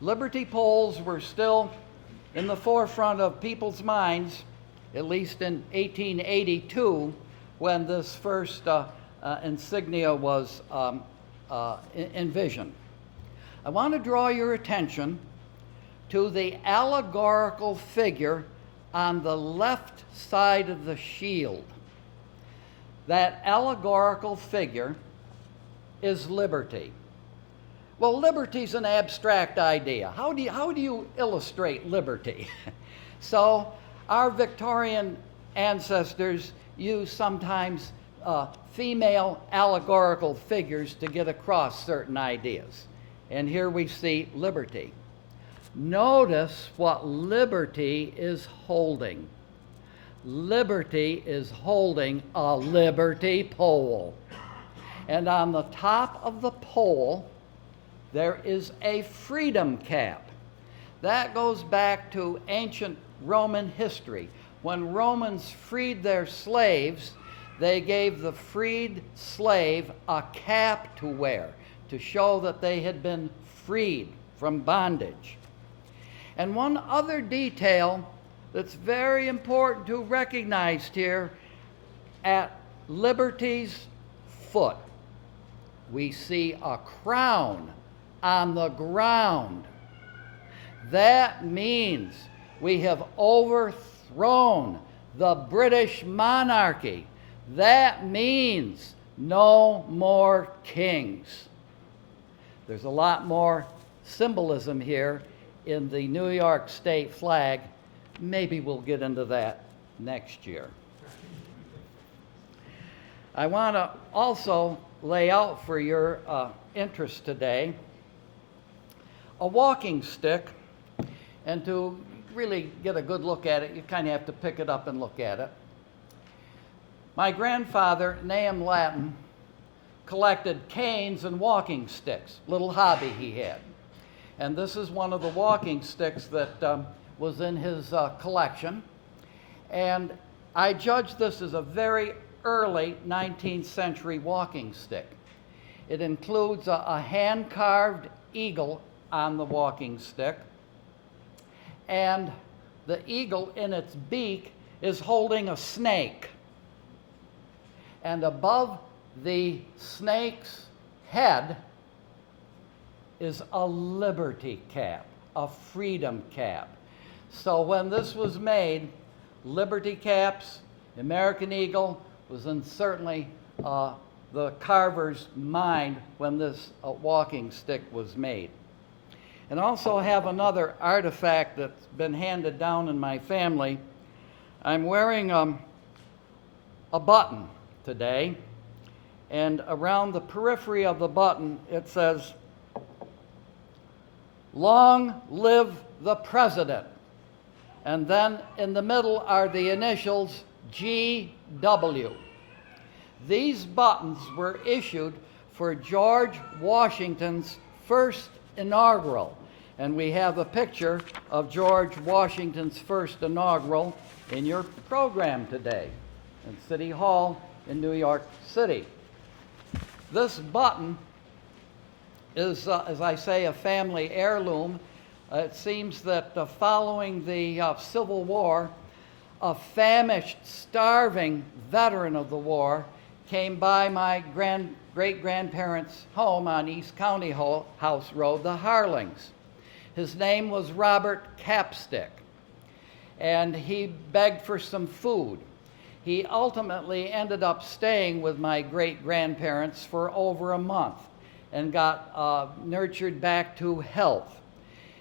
liberty poles were still in the forefront of people's minds, at least in 1882, when this first insignia was envisioned. I want to draw your attention to the allegorical figure on the left side of the shield. That allegorical figure is liberty. Well, liberty's an abstract idea. How do you illustrate liberty? So our Victorian ancestors used sometimes female allegorical figures to get across certain ideas. And here we see liberty. Notice what liberty is holding. Liberty is holding a liberty pole. And on the top of the pole, there is a freedom cap. That goes back to ancient Roman history. When Romans freed their slaves, they gave the freed slave a cap to wear to show that they had been freed from bondage. And one other detail that's very important to recognize here, at liberty's foot, we see a crown on the ground. That means we have overthrown the British monarchy. That means no more kings. There's a lot more symbolism here in the New York State flag. Maybe we'll get into that next year. I want to also lay out for your interest today a walking stick, and to really get a good look at it, you kind of have to pick it up and look at it. My grandfather, Nahum Lattin, collected canes and walking sticks, little hobby he had. And this is one of the walking sticks that was in his collection. And I judge this as a very early 19th century walking stick. It includes a hand-carved eagle on the walking stick, and the eagle in its beak is holding a snake. And above the snake's head is a liberty cap, a freedom cap. So when this was made, liberty caps, American eagle, was in certainly the carver's mind when this walking stick was made. And also have another artifact that's been handed down in my family. I'm wearing a button today, and around the periphery of the button it says, "Long live the President." And then in the middle are the initials GW. These buttons were issued for George Washington's first inaugural. And we have a picture of George Washington's first inaugural in your program today in City Hall in New York City. This button is, as I say, a family heirloom. It seems that following the Civil War, a famished, starving veteran of the war came by my great-grandparents' home on East County House Road, the Harlings. His name was Robert Capstick, and he begged for some food. He ultimately ended up staying with my great-grandparents for over a month and got nurtured back to health.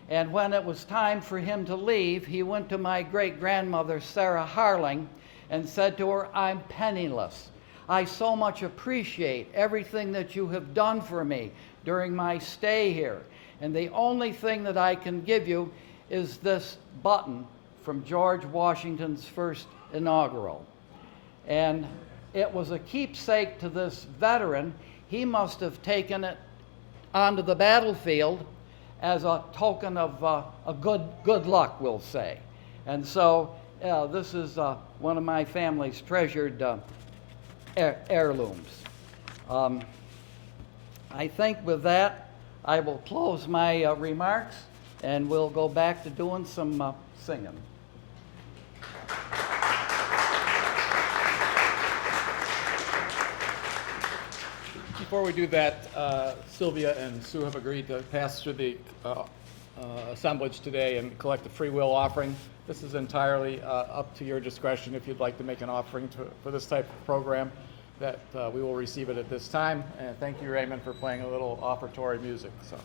And when it was time for him to leave, he went to my great-grandmother, Sarah Harling, and said to her, "I'm penniless. I so much appreciate everything that you have done for me during my stay here. And the only thing that I can give you is this button from George Washington's first inaugural." And it was a keepsake to this veteran. He must have taken it onto the battlefield as a token of a good luck, we'll say. And so this is one of my family's treasured heirlooms. I think with that, I will close my remarks, and we'll go back to doing some singing. Before we do that, Sylvia and Sue have agreed to pass through the assemblage today and collect the Freewill Offering. This is entirely up to your discretion if you'd like to make an offering for this type of program, that we will receive it at this time. And thank you, Raymond, for playing a little offertory music. So.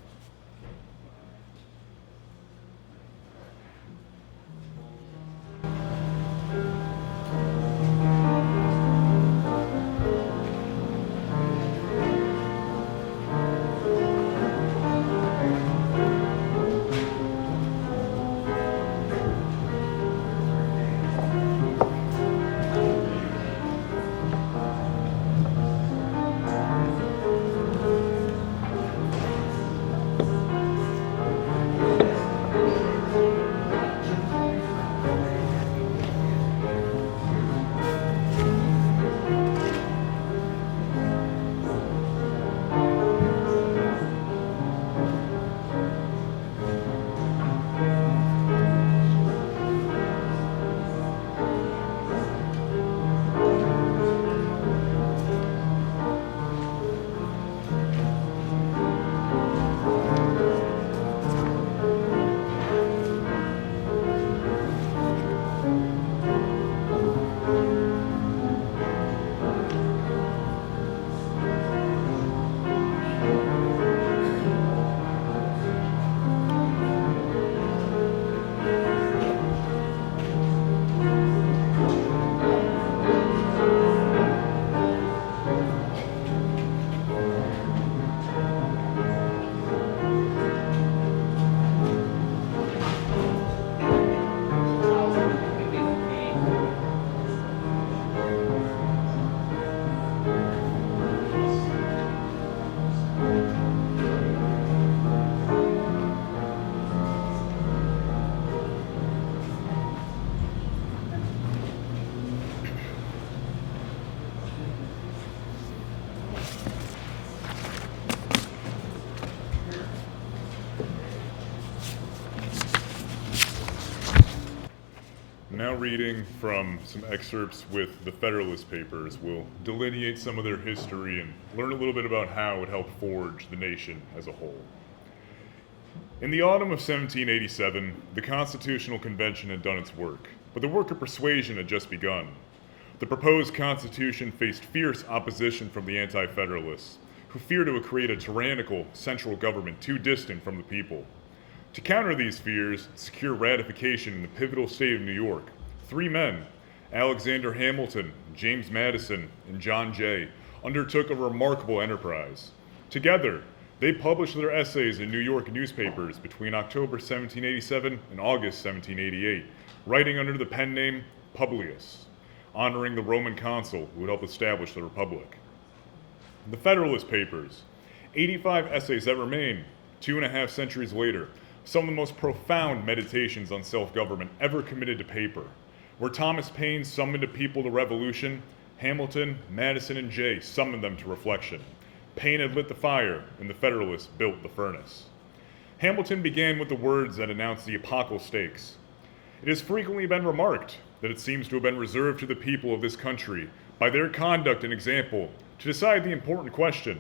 reading from some excerpts with the Federalist Papers. We'll delineate some of their history and learn a little bit about how it helped forge the nation as a whole. In the autumn of 1787, the Constitutional Convention had done its work, but the work of persuasion had just begun. The proposed Constitution faced fierce opposition from the Anti-Federalists, who feared it would create a tyrannical central government too distant from the people. To counter these fears and secure ratification in the pivotal state of New York, three men, Alexander Hamilton, James Madison, and John Jay, undertook a remarkable enterprise. Together, they published their essays in New York newspapers between October 1787 and August 1788, writing under the pen name Publius, honoring the Roman consul who would help establish the Republic. The Federalist Papers, 85 essays that remain, 2.5 centuries later, some of the most profound meditations on self-government ever committed to paper. Where Thomas Paine summoned a people to revolution, Hamilton, Madison, and Jay summoned them to reflection. Paine had lit the fire, and the Federalists built the furnace. Hamilton began with the words that announced the epochal stakes. It has frequently been remarked that it seems to have been reserved to the people of this country, by their conduct and example, to decide the important question,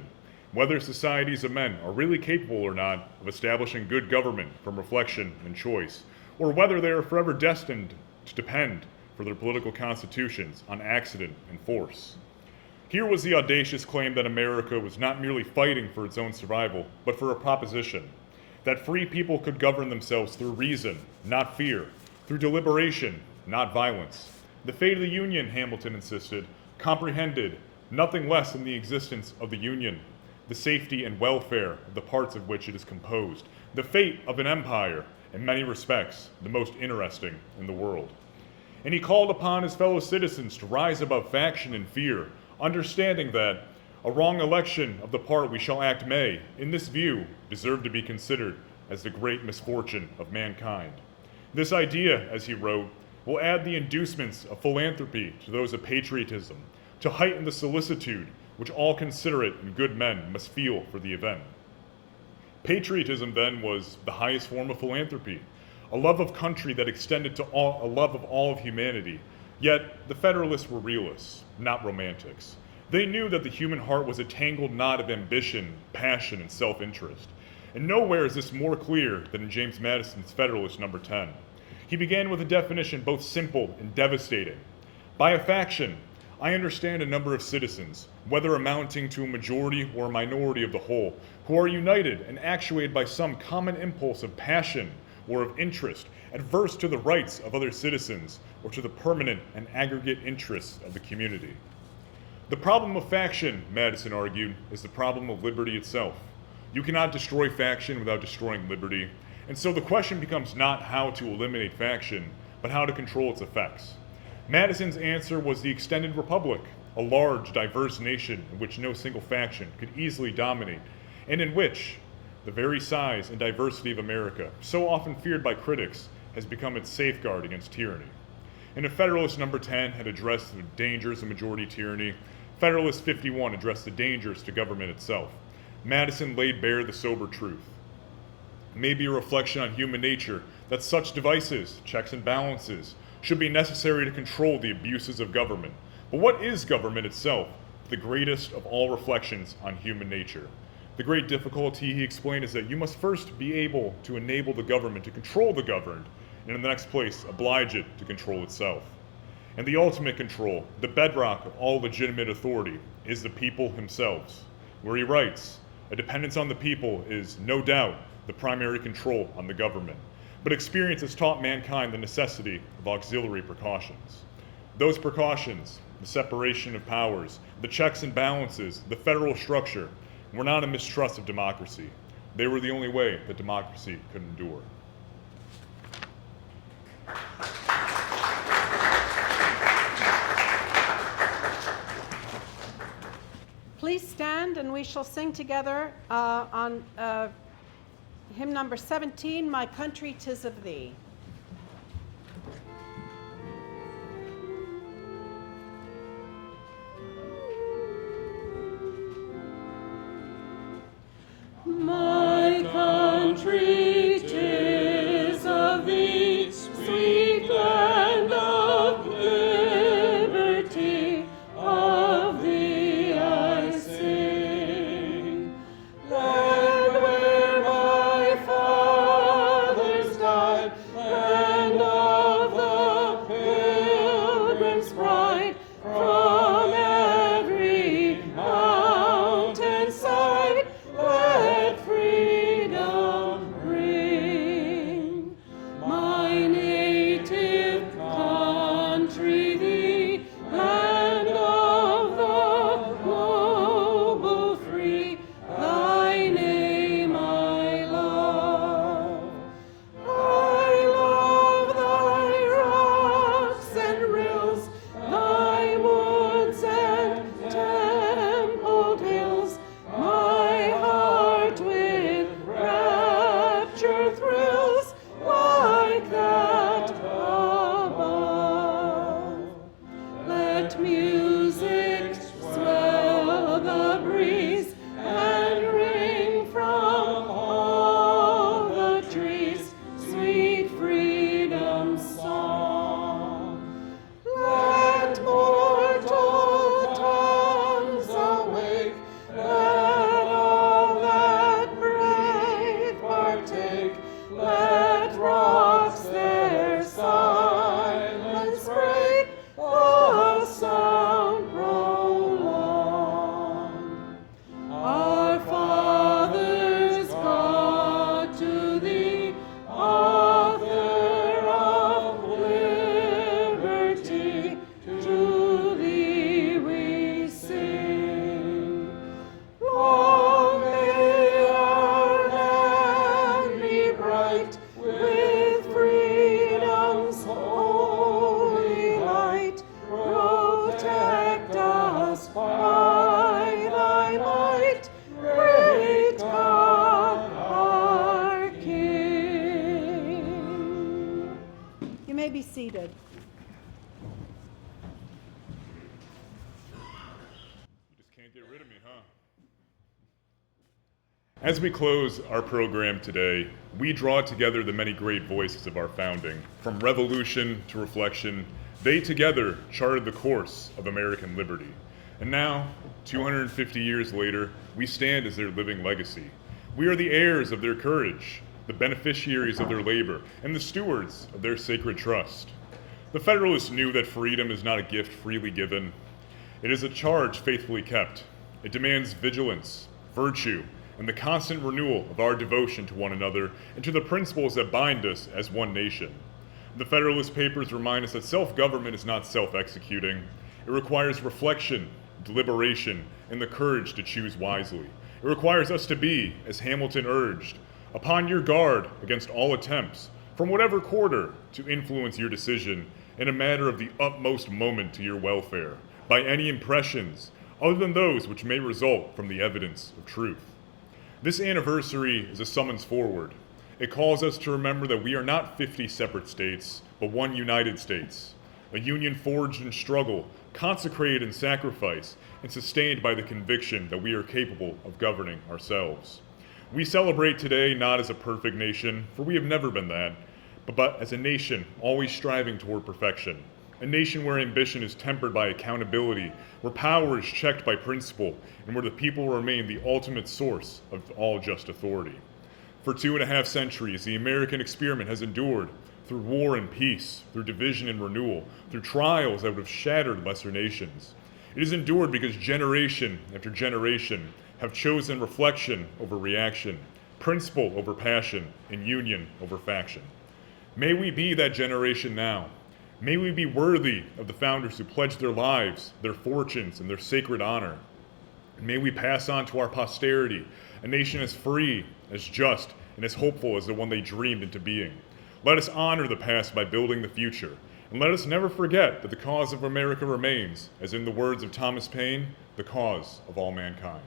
whether societies of men are really capable or not of establishing good government from reflection and choice, or whether they are forever destined to depend for their political constitutions on accident and force. Here was the audacious claim that America was not merely fighting for its own survival, but for a proposition, that free people could govern themselves through reason, not fear, through deliberation, not violence. The fate of the Union, Hamilton insisted, comprehended nothing less than the existence of the Union, the safety and welfare of the parts of which it is composed, the fate of an empire, in many respects, the most interesting in the world. And he called upon his fellow citizens to rise above faction and fear, understanding that a wrong election of the part we shall act may, in this view, deserve to be considered as the great misfortune of mankind. This idea, as he wrote, will add the inducements of philanthropy to those of patriotism, to heighten the solicitude which all considerate and good men must feel for the event. Patriotism, then, was the highest form of philanthropy, a love of country that extended to a love of all of humanity. Yet, the Federalists were realists, not romantics. They knew that the human heart was a tangled knot of ambition, passion, and self-interest. And nowhere is this more clear than in James Madison's Federalist number 10. He began with a definition both simple and devastating. By a faction, I understand a number of citizens, whether amounting to a majority or a minority of the whole, who are united and actuated by some common impulse of passion or of interest, adverse to the rights of other citizens or to the permanent and aggregate interests of the community. The problem of faction, Madison argued, is the problem of liberty itself. You cannot destroy faction without destroying liberty, and so the question becomes not how to eliminate faction, but how to control its effects. Madison's answer was the extended republic, a large, diverse nation in which no single faction could easily dominate, and in which the very size and diversity of America, so often feared by critics, has become its safeguard against tyranny. And if Federalist number 10 had addressed the dangers of majority tyranny, Federalist 51 addressed the dangers to government itself. Madison laid bare the sober truth. It may be a reflection on human nature that such devices, checks and balances, should be necessary to control the abuses of government. But what is government itself? The greatest of all reflections on human nature. The great difficulty, he explained, is that you must first be able to enable the government to control the governed, and in the next place, oblige it to control itself. And the ultimate control, the bedrock of all legitimate authority, is the people themselves. Where he writes, a dependence on the people is, no doubt, the primary control on the government. But experience has taught mankind the necessity of auxiliary precautions. Those precautions, the separation of powers, the checks and balances, the federal structure, were not a mistrust of democracy. They were the only way that democracy could endure. Please stand and we shall sing together on hymn number 17, My Country 'Tis of Thee. My country 'tis of thee, sweet land of let freedom ring. My native country, the land of the noble free, thy name I love. I love thy rocks and rills, thy woods and templed hills. My heart with rapture thrills like that above. Let music swell the breeze and ring from all the trees, sweet freedom's song. Let mortal tongues awake, let all that brave partake, let rocks their silence break, the sound prolong. Our fathers, God, to thee, author of liberty, to thee we sing. Long may our land be bright with freedom's holy light. Protect us by thy might, great God, our King. You may be seated. You just can't get rid of me, huh? As we close our program today, we draw together the many great voices of our founding. From revolution to reflection, they together charted the course of American liberty. And now, 250 years later, we stand as their living legacy. We are the heirs of their courage, the beneficiaries of their labor, and the stewards of their sacred trust. The Federalists knew that freedom is not a gift freely given. It is a charge faithfully kept. It demands vigilance, virtue, and the constant renewal of our devotion to one another and to the principles that bind us as one nation. The Federalist Papers remind us that self-government is not self-executing. It requires reflection, deliberation, and the courage to choose wisely. It requires us to be, as Hamilton urged, upon your guard against all attempts, from whatever quarter, to influence your decision in a matter of the utmost moment to your welfare, by any impressions other than those which may result from the evidence of truth. This anniversary is a summons forward. It calls us to remember that we are not 50 separate states, but one United States, a union forged in struggle, consecrated in sacrifice, and sustained by the conviction that we are capable of governing ourselves. We celebrate today not as a perfect nation, for we have never been that, but as a nation always striving toward perfection, a nation where ambition is tempered by accountability, where power is checked by principle, and where the people remain the ultimate source of all just authority. For 2.5 centuries, the American experiment has endured through war and peace, through division and renewal, through trials that would have shattered lesser nations. It has endured because generation after generation have chosen reflection over reaction, principle over passion, and union over faction. May we be that generation now. May we be worthy of the founders who pledged their lives, their fortunes, and their sacred honor. And may we pass on to our posterity a nation as free, as just, and as hopeful as the one they dreamed into being. Let us honor the past by building the future, and let us never forget that the cause of America remains, as in the words of Thomas Paine, the cause of all mankind.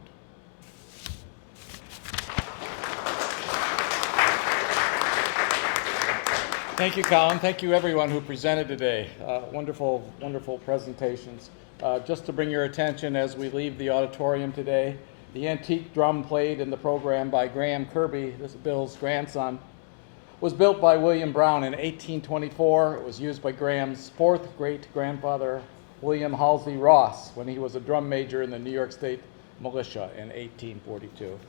Thank you, Collin. Thank you, everyone who presented today. Wonderful, wonderful presentations. Just to bring your attention as we leave the auditorium today, the antique drum played in the program by Graham Kirby, this is Bill's grandson, was built by William Brown in 1824. It was used by Graham's fourth great-grandfather, William Halsey Ross, when he was a drum major in the New York State Militia in 1842.